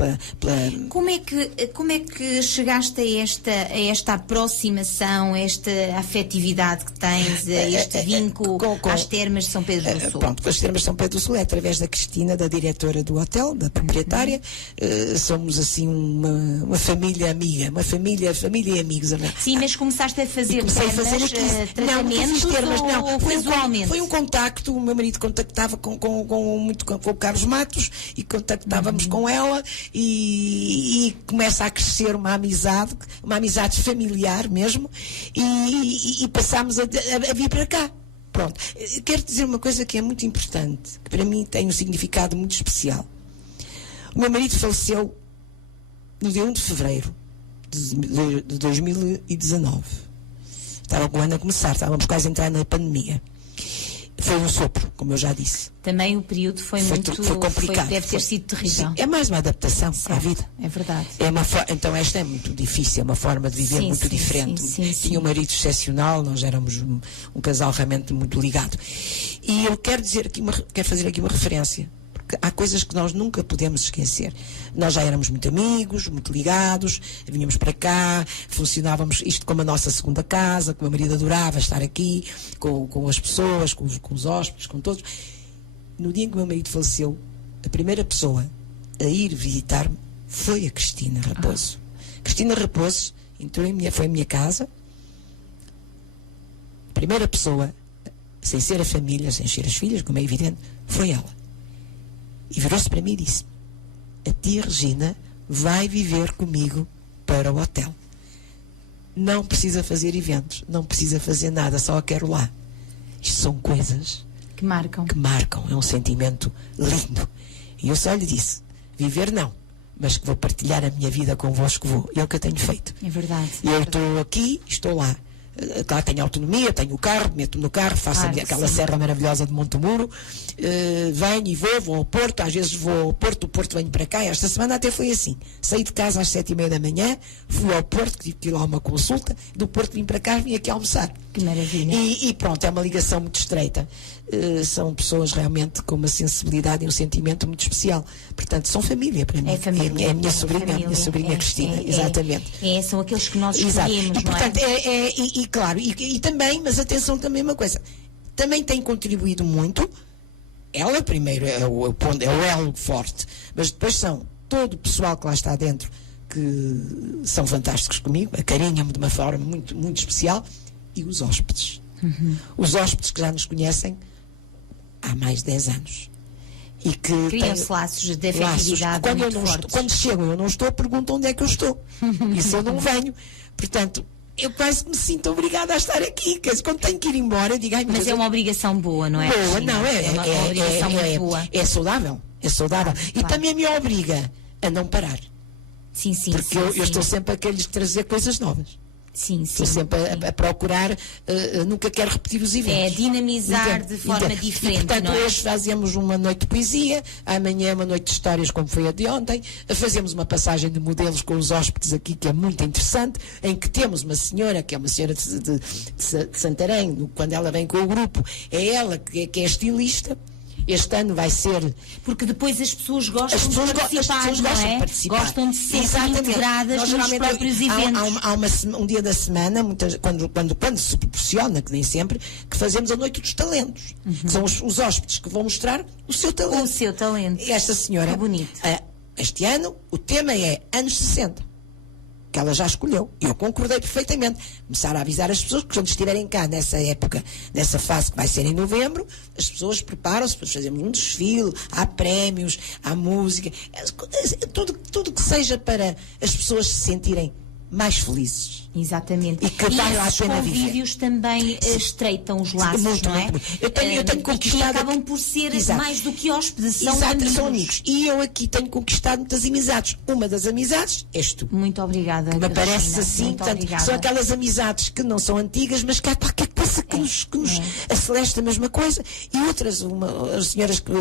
Como é que chegaste a esta aproximação, a esta afetividade que tens, a este vínculo às termas de São Pedro do Sul? Pronto, com as termas de São Pedro do Sul é através da Cristina, da diretora do hotel, da proprietária. Somos assim uma família amiga, uma família e amigos. Sim, mas começaste a fazer tratamentos ou casualmente? Foi um contacto, o meu marido contactava com o Carlos Matos e contactávamos com ela e começa a crescer uma amizade familiar mesmo e passámos a vir para cá. Pronto, quero dizer uma coisa que é muito importante, que para mim tem um significado muito especial. O meu marido faleceu no dia 1 de fevereiro de 2019. Estava com o ano a começar, estávamos quase a entrar na pandemia. Foi um sopro, como eu já disse. Também o período foi complicado. Deve ter sido terrível. Sim, é mais uma adaptação à vida. É verdade. Então esta é muito difícil, é uma forma de viver muito diferente. Tinha um marido excepcional, nós éramos um casal realmente muito ligado. E eu quero fazer aqui uma referência. Há coisas que nós nunca podemos esquecer. Nós já éramos muito amigos, muito ligados, vinhamos para cá, funcionávamos isto como a nossa segunda casa, que o meu marido adorava estar aqui, com as pessoas, com os hóspedes, com todos. No dia em que o meu marido faleceu, a primeira pessoa a ir visitar-me foi a Cristina Raposo. Cristina Raposo foi à minha casa. A primeira pessoa, sem ser a família, sem ser as filhas, como é evidente, foi ela. E virou-se para mim e disse: a tia Regina vai viver comigo para o hotel. Não precisa fazer eventos, não precisa fazer nada, só a quero lá. Isto são coisas que marcam. É um sentimento lindo. E eu só lhe disse: viver não, mas que vou partilhar a minha vida convosco, vou. E é o que eu tenho feito. É verdade. Eu estou aqui, estou lá. Claro, tenho autonomia, tenho o carro, meto-me no carro, faço aquela serra maravilhosa de Montemuro, venho e vou ao Porto, às vezes vou ao Porto, do Porto venho para cá. Esta semana até foi assim, saí de casa às 7:30 da manhã, fui ao Porto, tive que ir lá a uma consulta, do Porto vim para cá, vim aqui almoçar. Que maravilha. E pronto, é uma ligação muito estreita. São pessoas realmente com uma sensibilidade e um sentimento muito especial. Portanto, são família para mim. É família. É a minha sobrinha, Cristina, exatamente. São aqueles que nós escolhemos, e, portanto, claro, e também, mas atenção também uma coisa, também tem contribuído muito, ela primeiro é o elo forte, mas depois são todo o pessoal que lá está dentro, que são fantásticos comigo, acarinham-me de uma forma muito, muito especial, e os hóspedes. Os hóspedes que já nos conhecem há mais de 10 anos. E que criam-se laços de afetividade muito fortes. Quando chegam eu não estou, perguntam onde é que eu estou. E se eu não venho. Portanto, eu quase que me sinto obrigada a estar aqui. Quando tenho que ir embora, eu digo... Mas é uma obrigação boa, não é? Boa, não, é uma obrigação muito boa. É saudável. Claro. E também me obriga a não parar. Sim. Porque eu estou sempre a lhes trazer coisas novas. Sim. Estou sempre a procurar, nunca quero repetir os eventos. É dinamizar de forma diferente. E, portanto, não é? hoje fazemos uma noite de poesia, amanhã uma noite de histórias, como foi a de ontem. Fazemos uma passagem de modelos com os hóspedes aqui, que é muito interessante, em que temos uma senhora, que é uma senhora de Santarém, quando ela vem com o grupo, é ela que é estilista. Este ano vai ser... Porque depois as pessoas gostam de participar, gostam de ser integradas nos próprios eventos. Há um dia da semana, quando se proporciona, que nem sempre, que fazemos a Noite dos Talentos. Que são os hóspedes que vão mostrar o seu talento. O seu talento. E esta senhora, bonito. Este ano, o tema é anos 60. Que ela já escolheu. E eu concordei perfeitamente. Começar a avisar as pessoas que quando estiverem cá nessa época, nessa fase que vai ser em novembro, as pessoas preparam-se para fazermos um desfile, há prémios, há música, tudo que seja para as pessoas se sentirem mais felizes. Exatamente. E que vale a pena viver. Os convívios também estreitam os laços, muito, não é? Muito. Eu tenho conquistado... E acabam por ser mais do que hóspedes, são amigos. E eu aqui tenho conquistado muitas amizades. Uma das amizades és tu. Muito obrigada, me parece Regina, assim, portanto, são aquelas amizades que não são antigas, mas que há qualquer coisa que nos a Celeste a mesma coisa. E outras, as senhoras que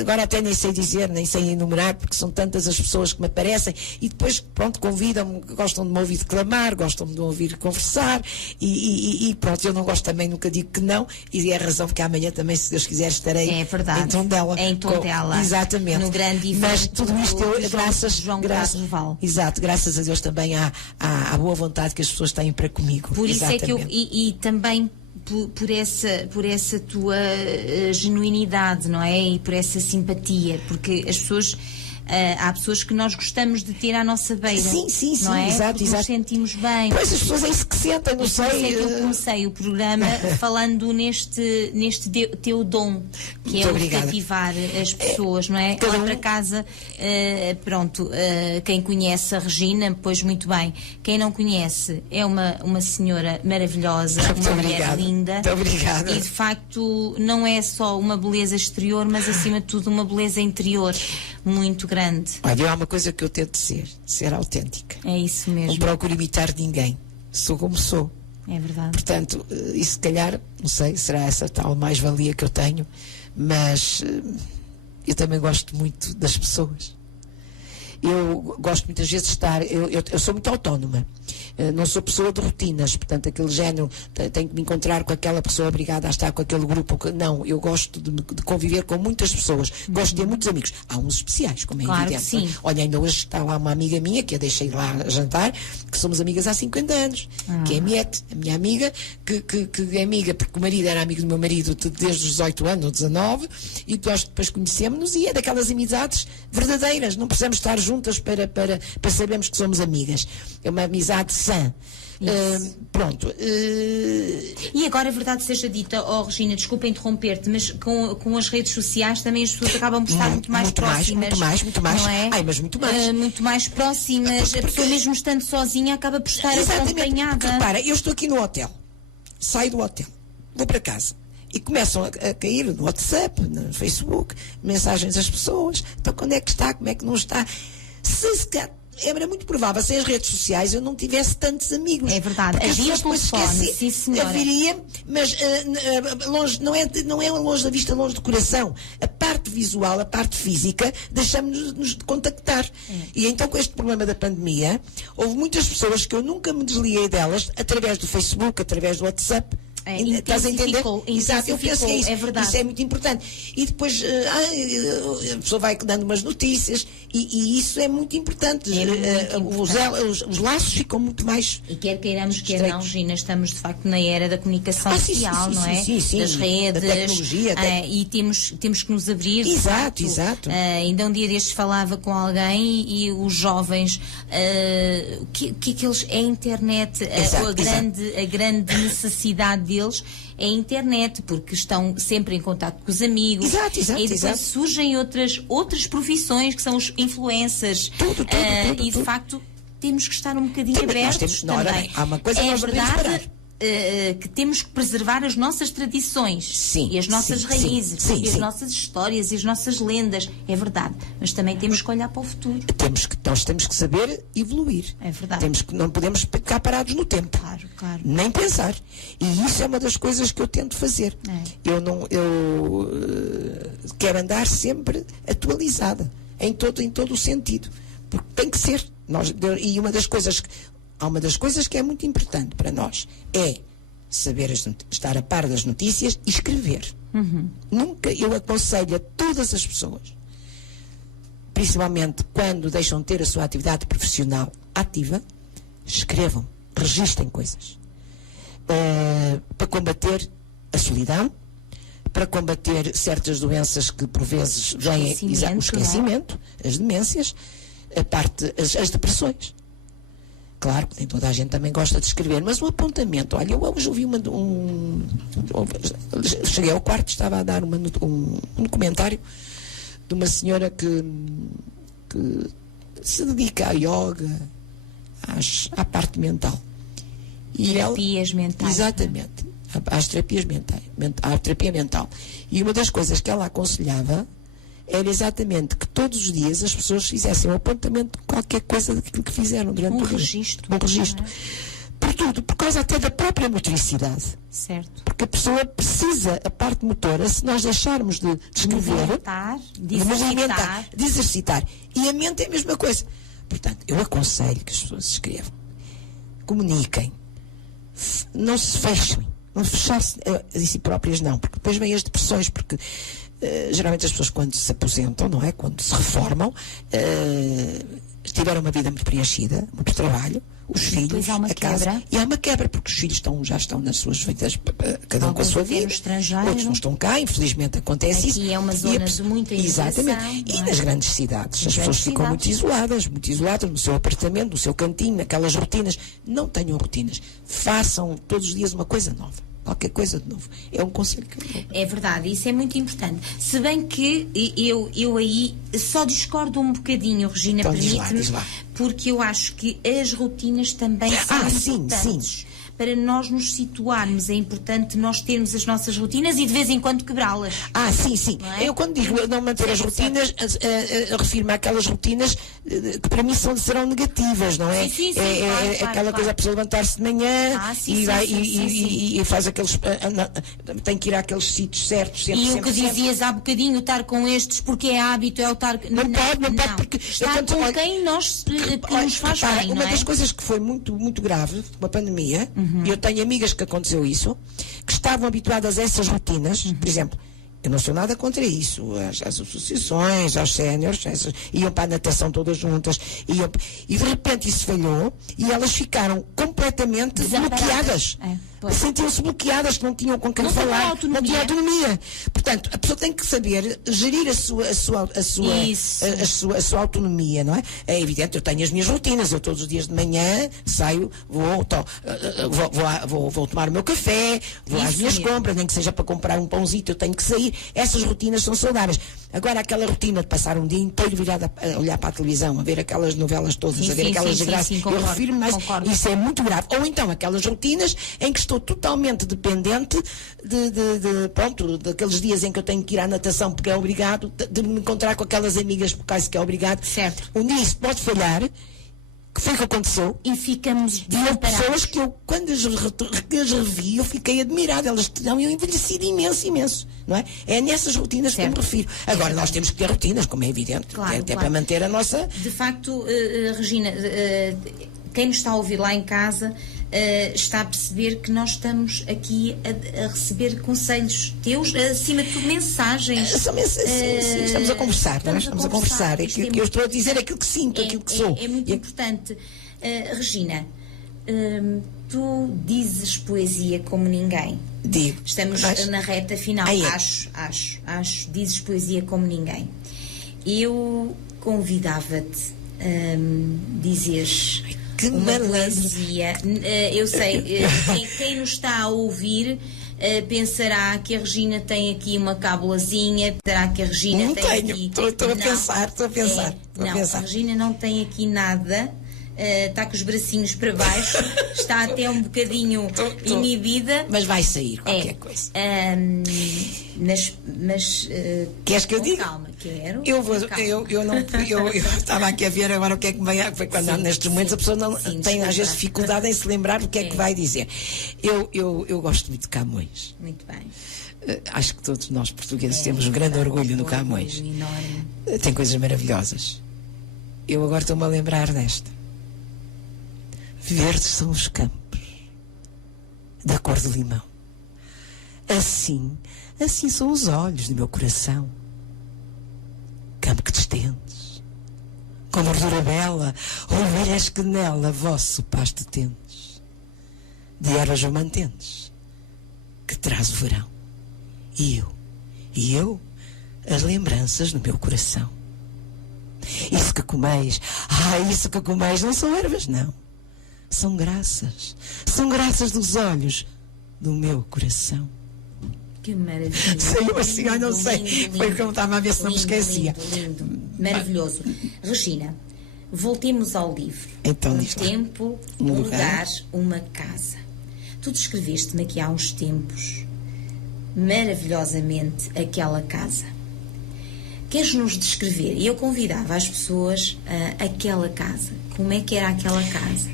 agora até nem sei dizer, nem sei enumerar, porque são tantas as pessoas que me aparecem e depois, pronto, convidam-me, gostam de me ouvir declamar, gostam de me ouvir conversar e pronto, eu não gosto também, nunca digo que não, e é a razão porque amanhã também, se Deus quiser, estarei em Tondela. Em Tondela. Exatamente. No grande evento. Mas tudo isto graças a Deus também há boa vontade que as pessoas têm para comigo. Por isso é que eu, e também por essa tua genuinidade, não é? E por essa simpatia, porque as pessoas... há pessoas que nós gostamos de ter à nossa beira. Sim, não é? Exato. Nos sentimos bem. Pois as pessoas é isso que sentem, não sei. Sei que eu comecei o programa falando neste teu dom, que é o de cativar as pessoas, não é? Lá para casa, quem conhece a Regina, pois muito bem. Quem não conhece, é uma senhora maravilhosa, uma mulher linda. Muito obrigada. E de facto não é só uma beleza exterior, mas acima de tudo uma beleza interior muito grande. Olha, há uma coisa que eu tento ser autêntica. É isso mesmo. Não procuro imitar ninguém. Sou como sou. É verdade. Portanto, e se calhar, não sei, será essa tal mais-valia que eu tenho, mas eu também gosto muito das pessoas. Eu gosto muitas vezes de estar... Eu sou muito autónoma. Não sou pessoa de rotinas, portanto, aquele género, tenho que me encontrar com aquela pessoa obrigada a estar com aquele grupo. Não, eu gosto de conviver com muitas pessoas. Gosto de ter muitos amigos. Há uns especiais, como é evidente. Sim. Olha, ainda hoje está lá uma amiga minha, que a deixei lá jantar, que somos amigas há 50 anos, que é a Miete, a minha amiga, que é amiga, porque o marido era amigo do meu marido desde os 18 anos, ou 19, e nós depois conhecemos-nos, e é daquelas amizades verdadeiras. Não precisamos estar juntas para sabermos que somos amigas. É uma amizade sã. Pronto. E agora, a verdade seja dita, Regina, desculpa interromper-te, mas com as redes sociais também as pessoas acabam por estar muito mais próximas. Muito mais. Não é? Mas muito mais. Muito mais próximas. A pessoa, mesmo estando sozinha, acaba por estar acompanhada. Porque, repara, eu estou aqui no hotel, saio do hotel, vou para casa. E começam a cair no WhatsApp, no Facebook, mensagens das pessoas. Então, quando é que está? Como é que não está? Era muito provável, sem as redes sociais, eu não tivesse tantos amigos. É verdade. Havia o telefone, sim, senhora. Haveria, mas longe, não é longe da vista, longe do coração. A parte visual, a parte física, deixamos-nos de contactar. E então, com este problema da pandemia, houve muitas pessoas que eu nunca me desliguei delas, através do Facebook, através do WhatsApp. Estás a entender? Exato, eu penso que é isso. É verdade. Isso é muito importante. E depois a pessoa vai dando umas notícias e isso é muito importante. Os laços ficam muito mais. E quer queiramos, quer não, Gina, estamos de facto na era da comunicação social, não é? Sim, das redes, da tecnologia. E temos que nos abrir. Exato. Ainda um dia destes falava com alguém e os jovens, que eles, a internet, a grande necessidade deles é a internet, porque estão sempre em contato com os amigos. Exato. E depois surgem outras profissões, que são os influencers. Tudo. E de facto temos que estar um bocadinho abertos também. Há uma coisa que nós podemos parar. Que temos que preservar as nossas tradições e as nossas raízes e as nossas histórias e as nossas lendas, é verdade, mas também temos que olhar para o futuro. Nós temos que saber evoluir. É verdade. Não podemos ficar parados no tempo. Claro. Nem pensar. E isso é uma das coisas que eu tento fazer. Eu quero andar sempre atualizada, em todo o sentido, porque tem que ser. Há uma das coisas que é muito importante para nós, é saber estar a par das notícias e escrever. Nunca eu aconselho a todas as pessoas, principalmente quando deixam de ter a sua atividade profissional ativa, escrevam, registrem coisas para combater a solidão, para combater certas doenças que por vezes vêm, o esquecimento, as demências, as depressões. Claro que nem toda a gente também gosta de escrever, mas o apontamento, olha, eu hoje ouvi cheguei ao quarto, estava a dar um documentário de uma senhora que se dedica à yoga, à parte mental. Terapias mentais. Exatamente, às terapias mentais, à terapia mental. E uma das coisas que ela aconselhava era exatamente que todos os dias as pessoas fizessem um apontamento de qualquer coisa daquilo que fizeram durante o dia. Um registro. Por tudo, por causa até da própria motricidade. Certo. Porque a pessoa precisa, a parte motora, se nós deixarmos de escrever, de exercitar. E a mente é a mesma coisa. Portanto, eu aconselho que as pessoas escrevam, comuniquem, não se fechem, não fechar-se a si próprias, não, porque depois vêm as depressões, porque geralmente as pessoas quando se aposentam, não é? Quando se reformam, tiveram uma vida muito preenchida, muito trabalho, os filhos, a casa, e há uma quebra, porque os filhos já estão nas suas vidas, cada um com a sua vida, outros não estão cá, infelizmente acontece isso. Aqui é uma zona de muita imigração. Exatamente, e nas grandes cidades, as pessoas ficam muito isoladas no seu apartamento, no seu cantinho, naquelas rotinas. Não tenham rotinas, façam todos os dias uma coisa nova. Qualquer coisa de novo. É um conselho que eu dou. É verdade, isso é muito importante. Se bem que eu aí só discordo um bocadinho, Regina, então, permite-me, diz lá. Porque eu acho que as rotinas também são importantes. Sim. Para nós nos situarmos, é importante nós termos as nossas rotinas e de vez em quando quebrá-las. Sim. Não é? Eu quando digo não manter as rotinas, refiro-me àquelas rotinas que para mim serão negativas, não é? Sim, aquela coisa, a pessoa levantar-se de manhã e faz aqueles... tem que ir àqueles sítios certos. Sempre, o que dizias há bocadinho, estar com estes porque é hábito, é o estar... Não pode, porque... Estar com quem nos faz bem, uma das coisas que foi muito, muito grave, uma pandemia... E eu tenho amigas que aconteceu isso, que estavam habituadas a essas rotinas, por exemplo, eu não sou nada contra isso, as associações, aos séniores, iam para a natação todas juntas, e de repente isso falhou, e elas ficaram completamente bloqueadas. Sentiam-se bloqueadas, não tinham com quem falar, não tinham autonomia. Portanto, a pessoa tem que saber gerir a sua autonomia, não é? É evidente, eu tenho as minhas rotinas, eu todos os dias de manhã saio, vou tomar o meu café, vou às minhas compras, nem que seja para comprar um pãozito, eu tenho que sair. Essas rotinas são saudáveis. Agora, aquela rotina de passar um dia inteiro virada a olhar para a televisão, a ver aquelas novelas todas, a ver aquelas desgraças, eu refiro-me mais, isso é muito grave. Ou então, aquelas rotinas em que estou totalmente dependente daqueles dias em que eu tenho que ir à natação porque é obrigado, de me encontrar com aquelas amigas por causa que é obrigado. Certo. Um dia isso pode falhar, que foi o que aconteceu. E ficamos houve pessoas que eu, quando as revi, eu fiquei admirada. Elas tinham envelhecido imenso, não é? É nessas rotinas que eu me refiro. Agora, nós temos que ter rotinas, como é evidente, até para manter a nossa... De facto, Regina, quem nos está a ouvir lá em casa está a perceber que nós estamos aqui a receber conselhos teus, acima de tudo mensagens. Sim, estamos a conversar, não é? Estamos a conversar. Eu estou a dizer aquilo que sinto, aquilo que sou. É muito importante. Regina, tu dizes poesia como ninguém. Digo. Estamos na reta final. Acho. Dizes poesia como ninguém. Eu convidava-te a dizeres uma poesia. Eu sei, quem nos está a ouvir pensará que a Regina tem aqui uma cábulazinha, terá que a Regina não tem tenho. aqui... Estou a pensar. A Regina não tem aqui nada. Está com os bracinhos para baixo, está até um bocadinho inibida. Mas vai sair qualquer coisa. Mas queres que eu diga? Calma, quero. Eu estava aqui a ver agora o que é que vai. Foi quando nestes momentos a pessoa não tem às vezes dificuldade em se lembrar o que é que vai dizer. Eu gosto muito de Camões. Muito bem. Acho que todos nós portugueses temos um grande orgulho no Camões. Enorme. Tem coisas maravilhosas. Eu agora estou-me a lembrar desta. Verdes são os campos, da cor de limão. Assim são os olhos do meu coração. Campo que destendes, com verdura bela, ovelhas que nela vosso pasto tendes, de ervas mantentes, que traz o verão. E eu, as lembranças no meu coração. Isso que comeis não são ervas, não. São graças dos olhos do meu coração. Que maravilha. Saiu assim, eu não sei. Lindo, foi que eu estava a ver se não me esquecia. Lindo. Maravilhoso. Regina, voltemos ao livro. Então, um diz lá. tempo, um lugar, uma casa. Tu descreveste-me aqui há uns tempos maravilhosamente aquela casa. Queres-nos descrever? E eu convidava as pessoas a aquela casa. Como é que era aquela casa?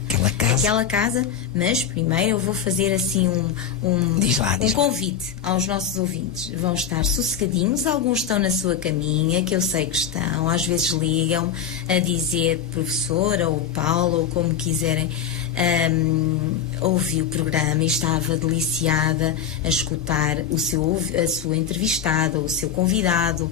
Aquela casa, mas primeiro eu vou fazer assim um convite aos nossos ouvintes. Vão estar sossegadinhos, alguns estão na sua caminha, que eu sei que estão, às vezes ligam a dizer professora ou Paulo, ou como quiserem. Ouvi o programa e estava deliciada a escutar a sua entrevistada, o seu convidado.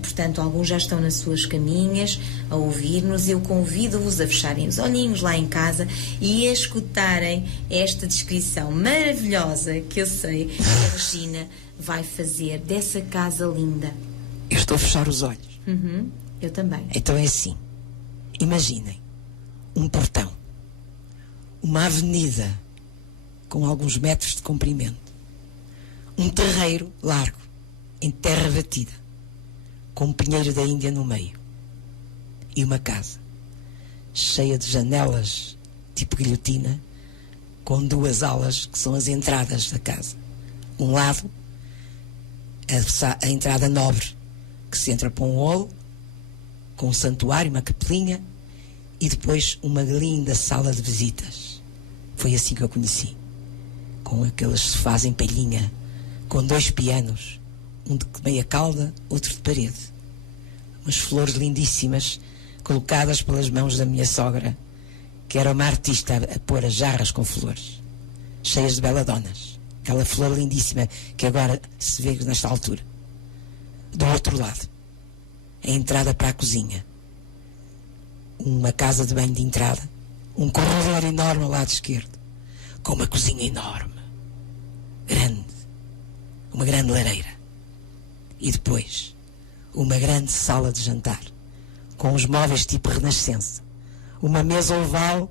Portanto, alguns já estão nas suas caminhas a ouvir-nos. Eu convido-vos a fecharem os olhinhos lá em casa e a escutarem esta descrição maravilhosa que eu sei que a Regina vai fazer dessa casa linda. Eu estou a fechar os olhos. Eu também. Então é assim. Imaginem um portão, uma avenida com alguns metros de comprimento, um terreiro largo, em terra batida, com um pinheiro da Índia no meio, e uma casa cheia de janelas tipo guilhotina, com duas alas que são as entradas da casa. Um lado, a entrada nobre, que se entra para um holo, com um santuário, uma capelinha, e depois uma linda sala de visitas. Foi assim que eu conheci, com aqueles sofás em palhinha, com 2 pianos, um de meia cauda, outro de parede, umas flores lindíssimas colocadas pelas mãos da minha sogra, que era uma artista a pôr as jarras com flores cheias de beladonas, aquela flor lindíssima que agora se vê nesta altura. Do outro lado, a entrada para a cozinha, uma casa de banho de entrada, um corredor enorme ao lado esquerdo, com uma cozinha enorme, grande, uma grande lareira, e depois uma grande sala de jantar, com os móveis tipo renascença, uma mesa oval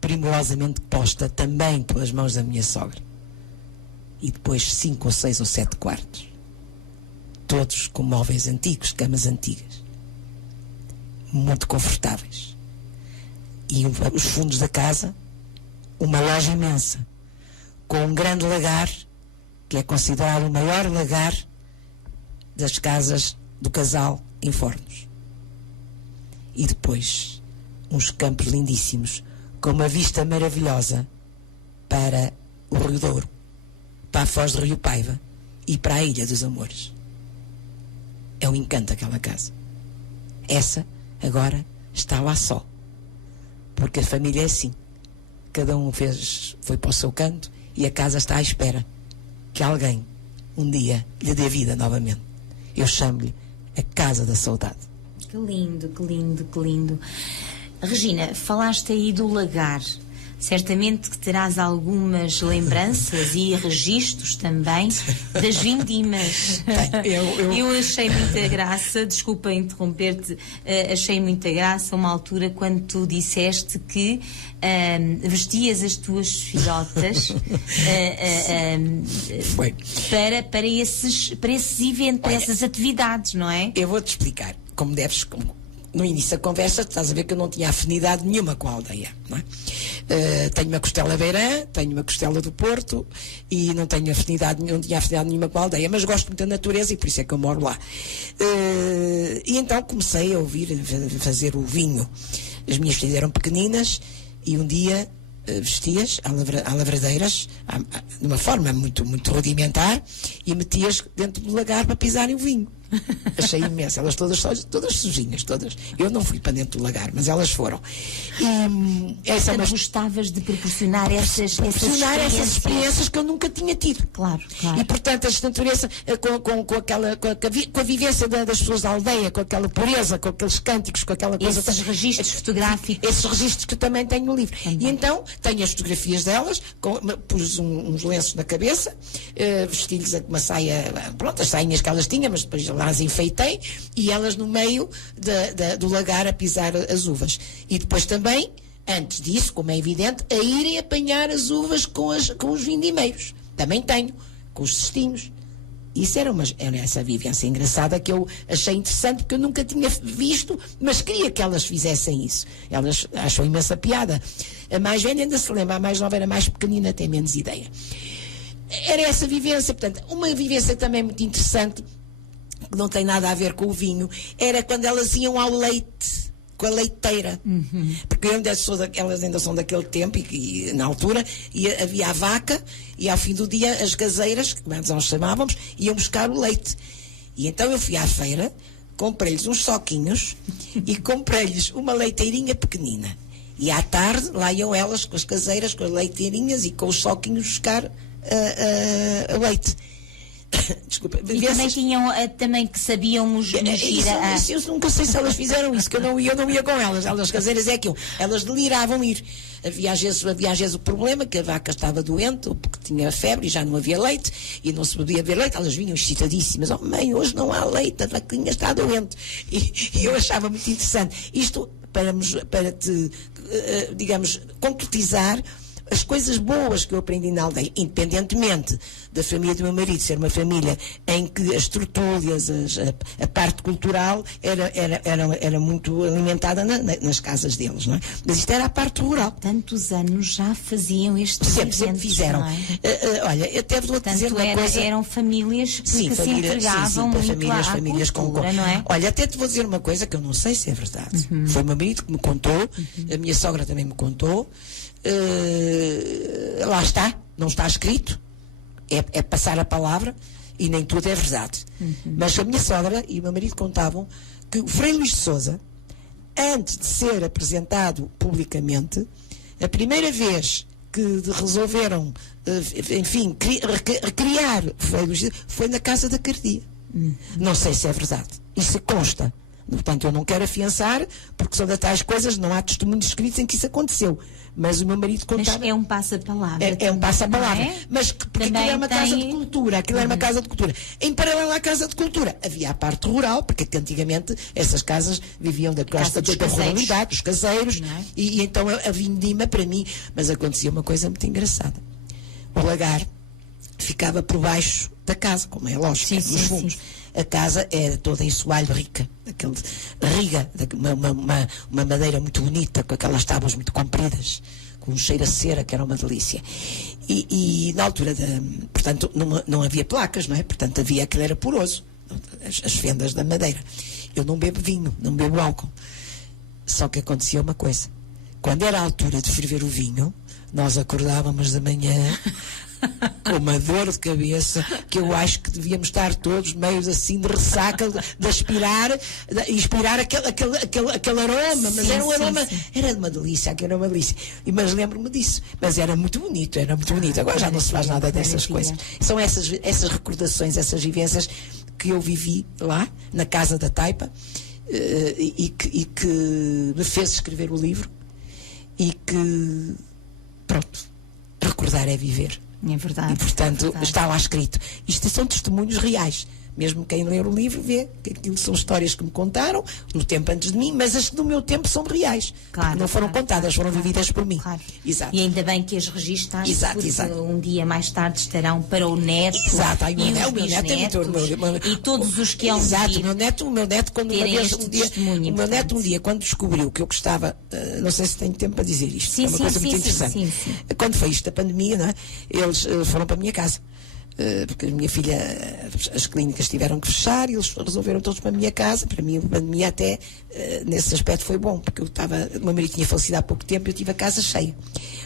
primorosamente posta também pelas mãos da minha sogra, e depois 5 ou 6 ou 7 quartos, todos com móveis antigos, camas antigas, muito confortáveis. E os fundos da casa, uma loja imensa, com um grande lagar, que é considerado o maior lagar das casas do casal em Fornos. E depois, uns campos lindíssimos, com uma vista maravilhosa para o Rio Douro, para a Foz do Rio Paiva e para a Ilha dos Amores. É um encanto aquela casa. Essa, agora, está lá só. Porque a família é assim. Cada um foi para o seu canto e a casa está à espera que alguém, um dia, lhe dê vida novamente. Eu chamo-lhe a Casa da Saudade. Que lindo, que lindo, que lindo. Regina, falaste aí do lagar. Certamente que terás algumas lembranças e registros também das vindimas. Eu achei muita graça, desculpa interromper-te, achei muita graça uma altura quando tu disseste que vestias as tuas filhotas para esses eventos, para essas atividades, não é? Eu vou-te explicar, como deves... No início da conversa, estás a ver que eu não tinha afinidade nenhuma com a aldeia, não é? Tenho uma costela beirã, tenho uma costela do Porto e não tinha afinidade nenhuma com a aldeia, mas gosto muito da natureza e por isso é que eu moro lá. E então comecei a fazer o vinho. As minhas filhas eram pequeninas e um dia vestias a lavradeiras, de uma forma muito, muito rudimentar, e metias dentro do lagar para pisarem o vinho. Achei imenso. Elas todas sujinhas, todas. Eu não fui para dentro do lagar, mas elas foram. E Portanto, gostavas de proporcionar essas experiências que eu nunca tinha tido. Claro. E, portanto, a natureza, com a vivência das pessoas da aldeia, com aquela pureza, com aqueles cânticos, com aquela coisa... Esses registros fotográficos. Esses registros que eu também tenho no livro. E então, tenho as fotografias delas, pus uns lenços na cabeça, vesti-lhes uma saia, pronto, as sainhas que elas tinham, mas depois lá as enfeitei, e elas no meio do lagar a pisar as uvas. E depois também, antes disso, como é evidente, a irem apanhar as uvas com os vindimeiros. Também tenho, com os cestinhos. Isso era essa vivência engraçada que eu achei interessante, porque eu nunca tinha visto, mas queria que elas fizessem isso. Elas acham imensa piada. A mais velha ainda se lembra, a mais nova era mais pequenina, tem menos ideia. Era essa vivência, portanto, uma vivência também muito interessante, que não tem nada a ver com o vinho, era quando elas iam ao leite, com a leiteira. Porque elas ainda são daquele tempo, e na altura havia a vaca, e ao fim do dia as gazeiras, que nós chamávamos, iam buscar o leite. E então eu fui à feira, comprei-lhes uns soquinhos e comprei-lhes uma leiteirinha pequenina. E à tarde, lá iam elas com as caseiras, com as leiteirinhas e com os soquinhos buscar leite. Desculpa. E também tinham, também que sabiam mugir eu nunca sei se elas fizeram isso, que eu não ia com elas. Elas caseiras é aquilo. Elas deliravam ir. Havia às vezes o problema que a vaca estava doente, ou porque tinha febre e já não havia leite, e não se podia beber leite. Elas vinham excitadíssimas. Oh mãe, hoje não há leite, a vaquinha está doente. E eu achava muito interessante. Isto para te, digamos, concretizar as coisas boas que eu aprendi na aldeia, independentemente da família do meu marido ser uma família em que as tertúlias, a parte cultural era muito alimentada nas casas deles, não é? Mas isto era a parte rural. Tantos anos já faziam estes sempre fizeram. Não é? Olha, até vou dizer uma coisa. Eram famílias que se entregavam muito à cultura, não é? Olha, até te vou dizer uma coisa que eu não sei se é verdade. Foi o meu marido que me contou, a minha sogra também me contou. Lá está, não está escrito, é passar a palavra, e nem tudo é verdade. Mas a minha sogra e o meu marido contavam que o Frei Luís de Sousa, antes de ser apresentado publicamente, a primeira vez que resolveram, enfim, recriar o Frei Luís de Sousa foi na Casa da Cardia. Não sei se é verdade, isso consta. Portanto, eu não quero afiançar, porque são das tais coisas, não há testemunhos escritos em que isso aconteceu. Mas o meu marido contava... Mas é um passa-palavra. É um passa-palavra. É? Mas porque aquilo era uma casa de cultura. Aquilo era uma casa de cultura. Em paralelo à casa de cultura, havia a parte rural, porque antigamente essas casas viviam da costa da ruralidade, dos caseiros. E então a vindima, para mim... Mas acontecia uma coisa muito engraçada. O lagar ficava por baixo da casa, como é lógico, nos fundos. A casa era toda em soalho rica, riga, uma madeira muito bonita, com aquelas tábuas muito compridas, com um cheiro a cera, que era uma delícia. E na altura, portanto, não havia placas, não é? Portanto, aquilo era poroso, as fendas da madeira. Eu não bebo vinho, não bebo álcool. Só que acontecia uma coisa. Quando era a altura de ferver o vinho, nós acordávamos de manhã com uma dor de cabeça, que eu acho que devíamos estar todos meio assim de ressaca, de inspirar aquele aroma, mas era um aroma, era uma delícia, aquilo era uma delícia. Mas lembro-me disso, mas era muito bonito. Agora já não se faz nada dessas coisas. São essas recordações, essas vivências que eu vivi lá, na Casa da Taipa, e que me fez escrever o livro, e que, pronto, recordar é viver. É verdade. E, portanto, está lá escrito. Isto são testemunhos reais. Mesmo quem ler o livro vê que aquilo são histórias que me contaram no tempo antes de mim, mas as que do meu tempo são reais. Claro, não foram contadas, foram vividas por mim. Claro. Exato. E ainda bem que as registaste, porque um dia mais tarde estarão para o neto. Exato. E o meu neto é muito, e todos os que hão de vir. Exato. O meu neto, quando uma vez, um dia, quando descobriu que eu gostava, não sei se tenho tempo para dizer isto, é uma coisa muito interessante. Quando foi isto da pandemia, não é? Eles foram para a minha casa. porque a minha filha, as clínicas tiveram que fechar e eles resolveram todos para a minha casa. Para mim, a pandemia até, nesse aspecto foi bom, porque o meu marido tinha falecido há pouco tempo e eu tive a casa cheia.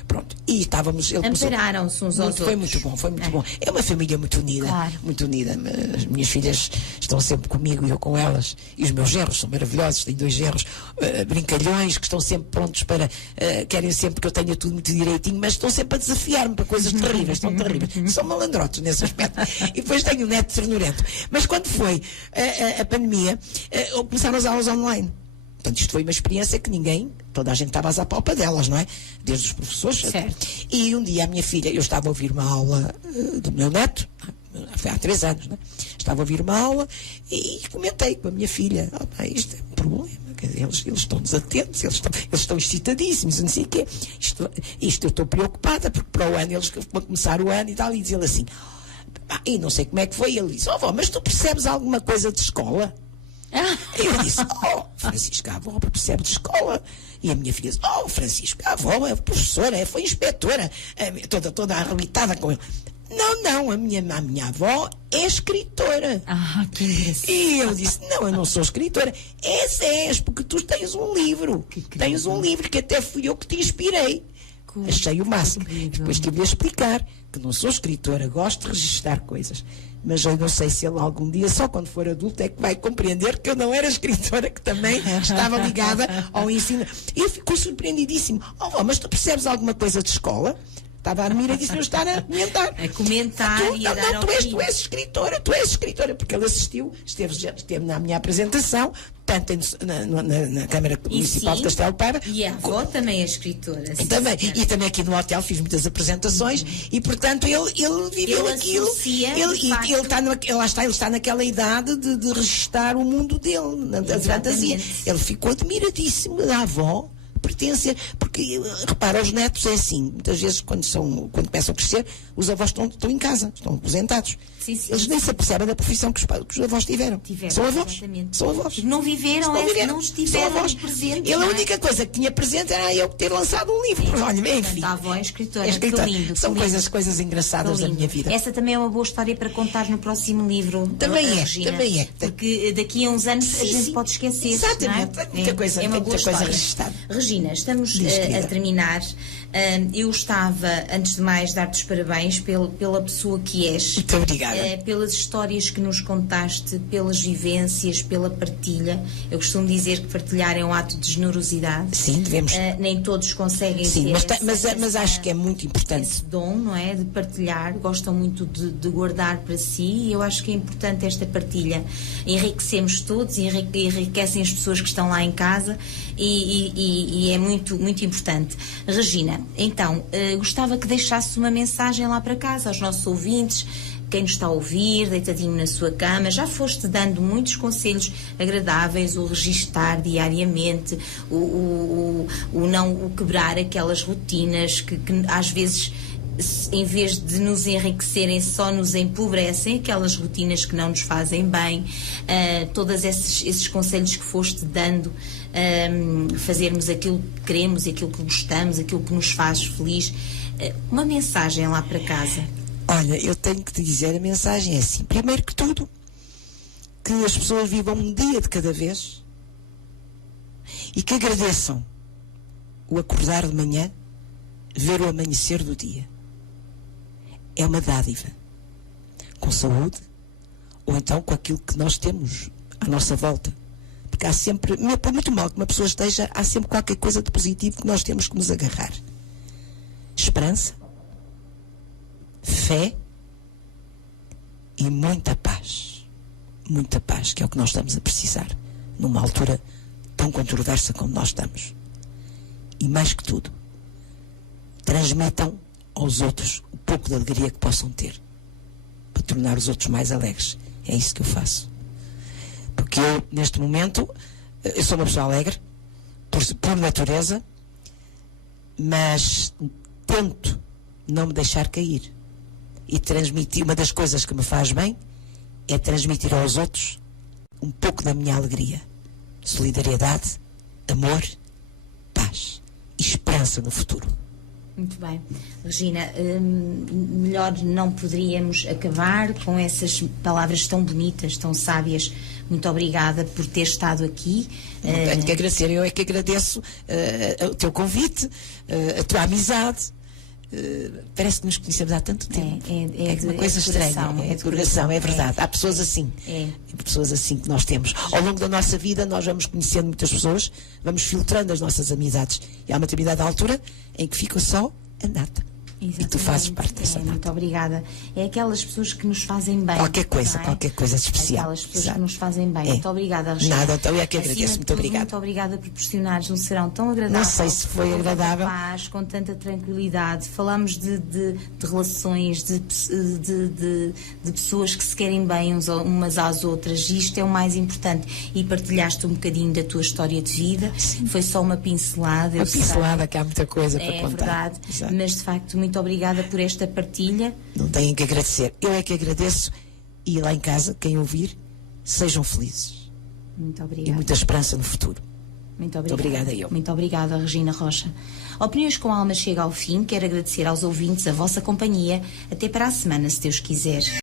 Pronto, e estávamos... Ampararam-se uns aos outros. Foi muito bom, foi muito bom. É uma família muito unida, claro. Muito unida. As minhas filhas estão sempre comigo e eu com elas. E os meus genros são maravilhosos, tenho 2 genros brincalhões que estão sempre prontos para... querem sempre que eu tenha tudo muito direitinho, mas estão sempre a desafiar-me para coisas terríveis, estão terríveis. São malandrotos nesse aspecto. E depois tenho um neto ternurento. Mas quando foi a pandemia, começaram as aulas online. Portanto, isto foi uma experiência que toda a gente estava às palpa delas, não é? Desde os professores. Certo. E um dia a minha filha, eu estava a ouvir uma aula do meu neto, foi há 3 anos, não é? Estava a ouvir uma aula e comentei com a minha filha, isto é um problema. Eles estão desatentos, eles estão excitadíssimos, não sei o quê. Isto eu estou preocupada, porque para o ano, eles vão começar o ano e tal, e diz ele assim, e não sei como é que foi, ele disse, avó, mas tu percebes alguma coisa de escola? Eu disse, Francisco, a avó percebe de escola. E a minha filha disse, Francisco, a avó é professora, foi inspetora, toda arrebitada com ele. Não, a minha avó é escritora. Que engraçado. E eu disse, eu não sou escritora. És, porque tu tens um livro. Tens um livro que até fui eu que te inspirei. Achei o máximo. Depois tive a explicar que não sou escritora, gosto de registrar coisas. Mas eu não sei se ele algum dia, só quando for adulto, é que vai compreender que eu não era escritora, que também estava ligada ao ensino. E ele ficou surpreendidíssimo. Vó, mas tu percebes alguma coisa de escola? Estava a admirar e disse-me estar a comentar. A comentar e a dar tu és escritora, porque ele assistiu, esteve na minha apresentação, tanto na Câmara Municipal de Castelo de Paiva. E a avó também é escritora. E também aqui no hotel fiz muitas apresentações e, portanto, ele viveu aquilo. Ele está naquela idade de registar o mundo dele, na fantasia. Ele ficou admiradíssimo da avó. Pertencer, porque repara, os netos é assim, muitas vezes quando começam a crescer, os avós estão em casa, estão aposentados. Sim. Eles nem se apercebem da profissão que os avós tiveram. São avós. Exatamente. São avós. Não viveram, não estiveram presentes. Ele, a única coisa que tinha presente era eu ter lançado um livro. Olha, enfim. A avó é escritora. Que lindo. São coisas engraçadas da minha vida. Essa também é uma boa história para contar no próximo livro. Também é. Porque daqui a uns anos a gente pode esquecer. Exatamente. Tem muita coisa registada. Regina, estamos a terminar. Eu estava, antes de mais, dar-te os parabéns pela pessoa que és. Muito obrigada. Pelas histórias que nos contaste, pelas vivências, pela partilha. Eu costumo dizer que partilhar é um ato de generosidade. Sim, devemos. Nem todos conseguem ter mas acho que é muito importante. Esse dom, não é? De partilhar. Gostam muito de guardar para si e eu acho que é importante esta partilha. Enriquecemos todos, enriquecem as pessoas que estão lá em casa e é muito, muito importante. Regina, então, gostava que deixasse uma mensagem lá para casa aos nossos ouvintes, quem nos está a ouvir, deitadinho na sua cama. Já foste dando muitos conselhos agradáveis, o registar diariamente, o quebrar aquelas rotinas que às vezes, em vez de nos enriquecerem, só nos empobrecem, aquelas rotinas que não nos fazem bem. Todos esses conselhos que foste dando, fazermos aquilo que queremos, aquilo que gostamos, aquilo que nos faz feliz. Uma mensagem lá para casa. Olha, eu tenho que te dizer, a mensagem é assim: primeiro que tudo, que as pessoas vivam um dia de cada vez e que agradeçam o acordar de manhã, ver o amanhecer do dia. É uma dádiva, com saúde ou então com aquilo que nós temos à nossa volta, porque há sempre, por muito mal que uma pessoa esteja, há sempre qualquer coisa de positivo que nós temos que nos agarrar. Esperança, fé e muita paz, que é o que nós estamos a precisar numa altura tão controversa como nós estamos. E mais que tudo, transmitam aos outros o pouco de alegria que possam ter, para tornar os outros mais alegres. É isso que eu faço, porque eu, neste momento, eu sou uma pessoa alegre por natureza, mas tento não me deixar cair e transmitir. Uma das coisas que me faz bem é transmitir aos outros um pouco da minha alegria, solidariedade, amor, paz e esperança no futuro. Muito bem. Regina, melhor não poderíamos acabar com essas palavras tão bonitas, tão sábias. Muito obrigada por ter estado aqui. Tenho que agradecer, eu é que agradeço o teu convite, a tua amizade. Parece que nos conhecemos há tanto tempo. É uma coisa estranha. É de coração, é verdade. Há pessoas assim. É pessoas assim que nós temos. Ao longo da nossa vida, nós vamos conhecendo muitas pessoas, vamos filtrando as nossas amizades. E há uma determinada altura em que fica só a nata. Exatamente. E tu fazes parte dessa nata. Muito obrigada. É aquelas pessoas que nos fazem bem. Qualquer coisa de especial. Aquelas pessoas que nos fazem bem. Muito obrigada, Regina. Nada, então eu é que agradeço. Muito obrigada. Muito obrigada por proporcionares um serão tão agradável. Não sei se foi agradável. Com tanta paz, com tanta tranquilidade. Falamos de relações, de pessoas que se querem bem umas às outras. E isto é o mais importante. E partilhaste um bocadinho da tua história de vida. Sim. Foi só uma pincelada. Uma pincelada, que há muita coisa para contar. É verdade. Exato. Mas de facto, muito obrigada por esta partilha. Não tenho que agradecer. Eu é que agradeço. E lá em casa, quem ouvir, sejam felizes. Muito obrigada. E muita esperança no futuro. Muito obrigada eu. Muito obrigada, Regina Rocha. Opiniões com Alma chega ao fim. Quero agradecer aos ouvintes a vossa companhia. Até para a semana, se Deus quiser.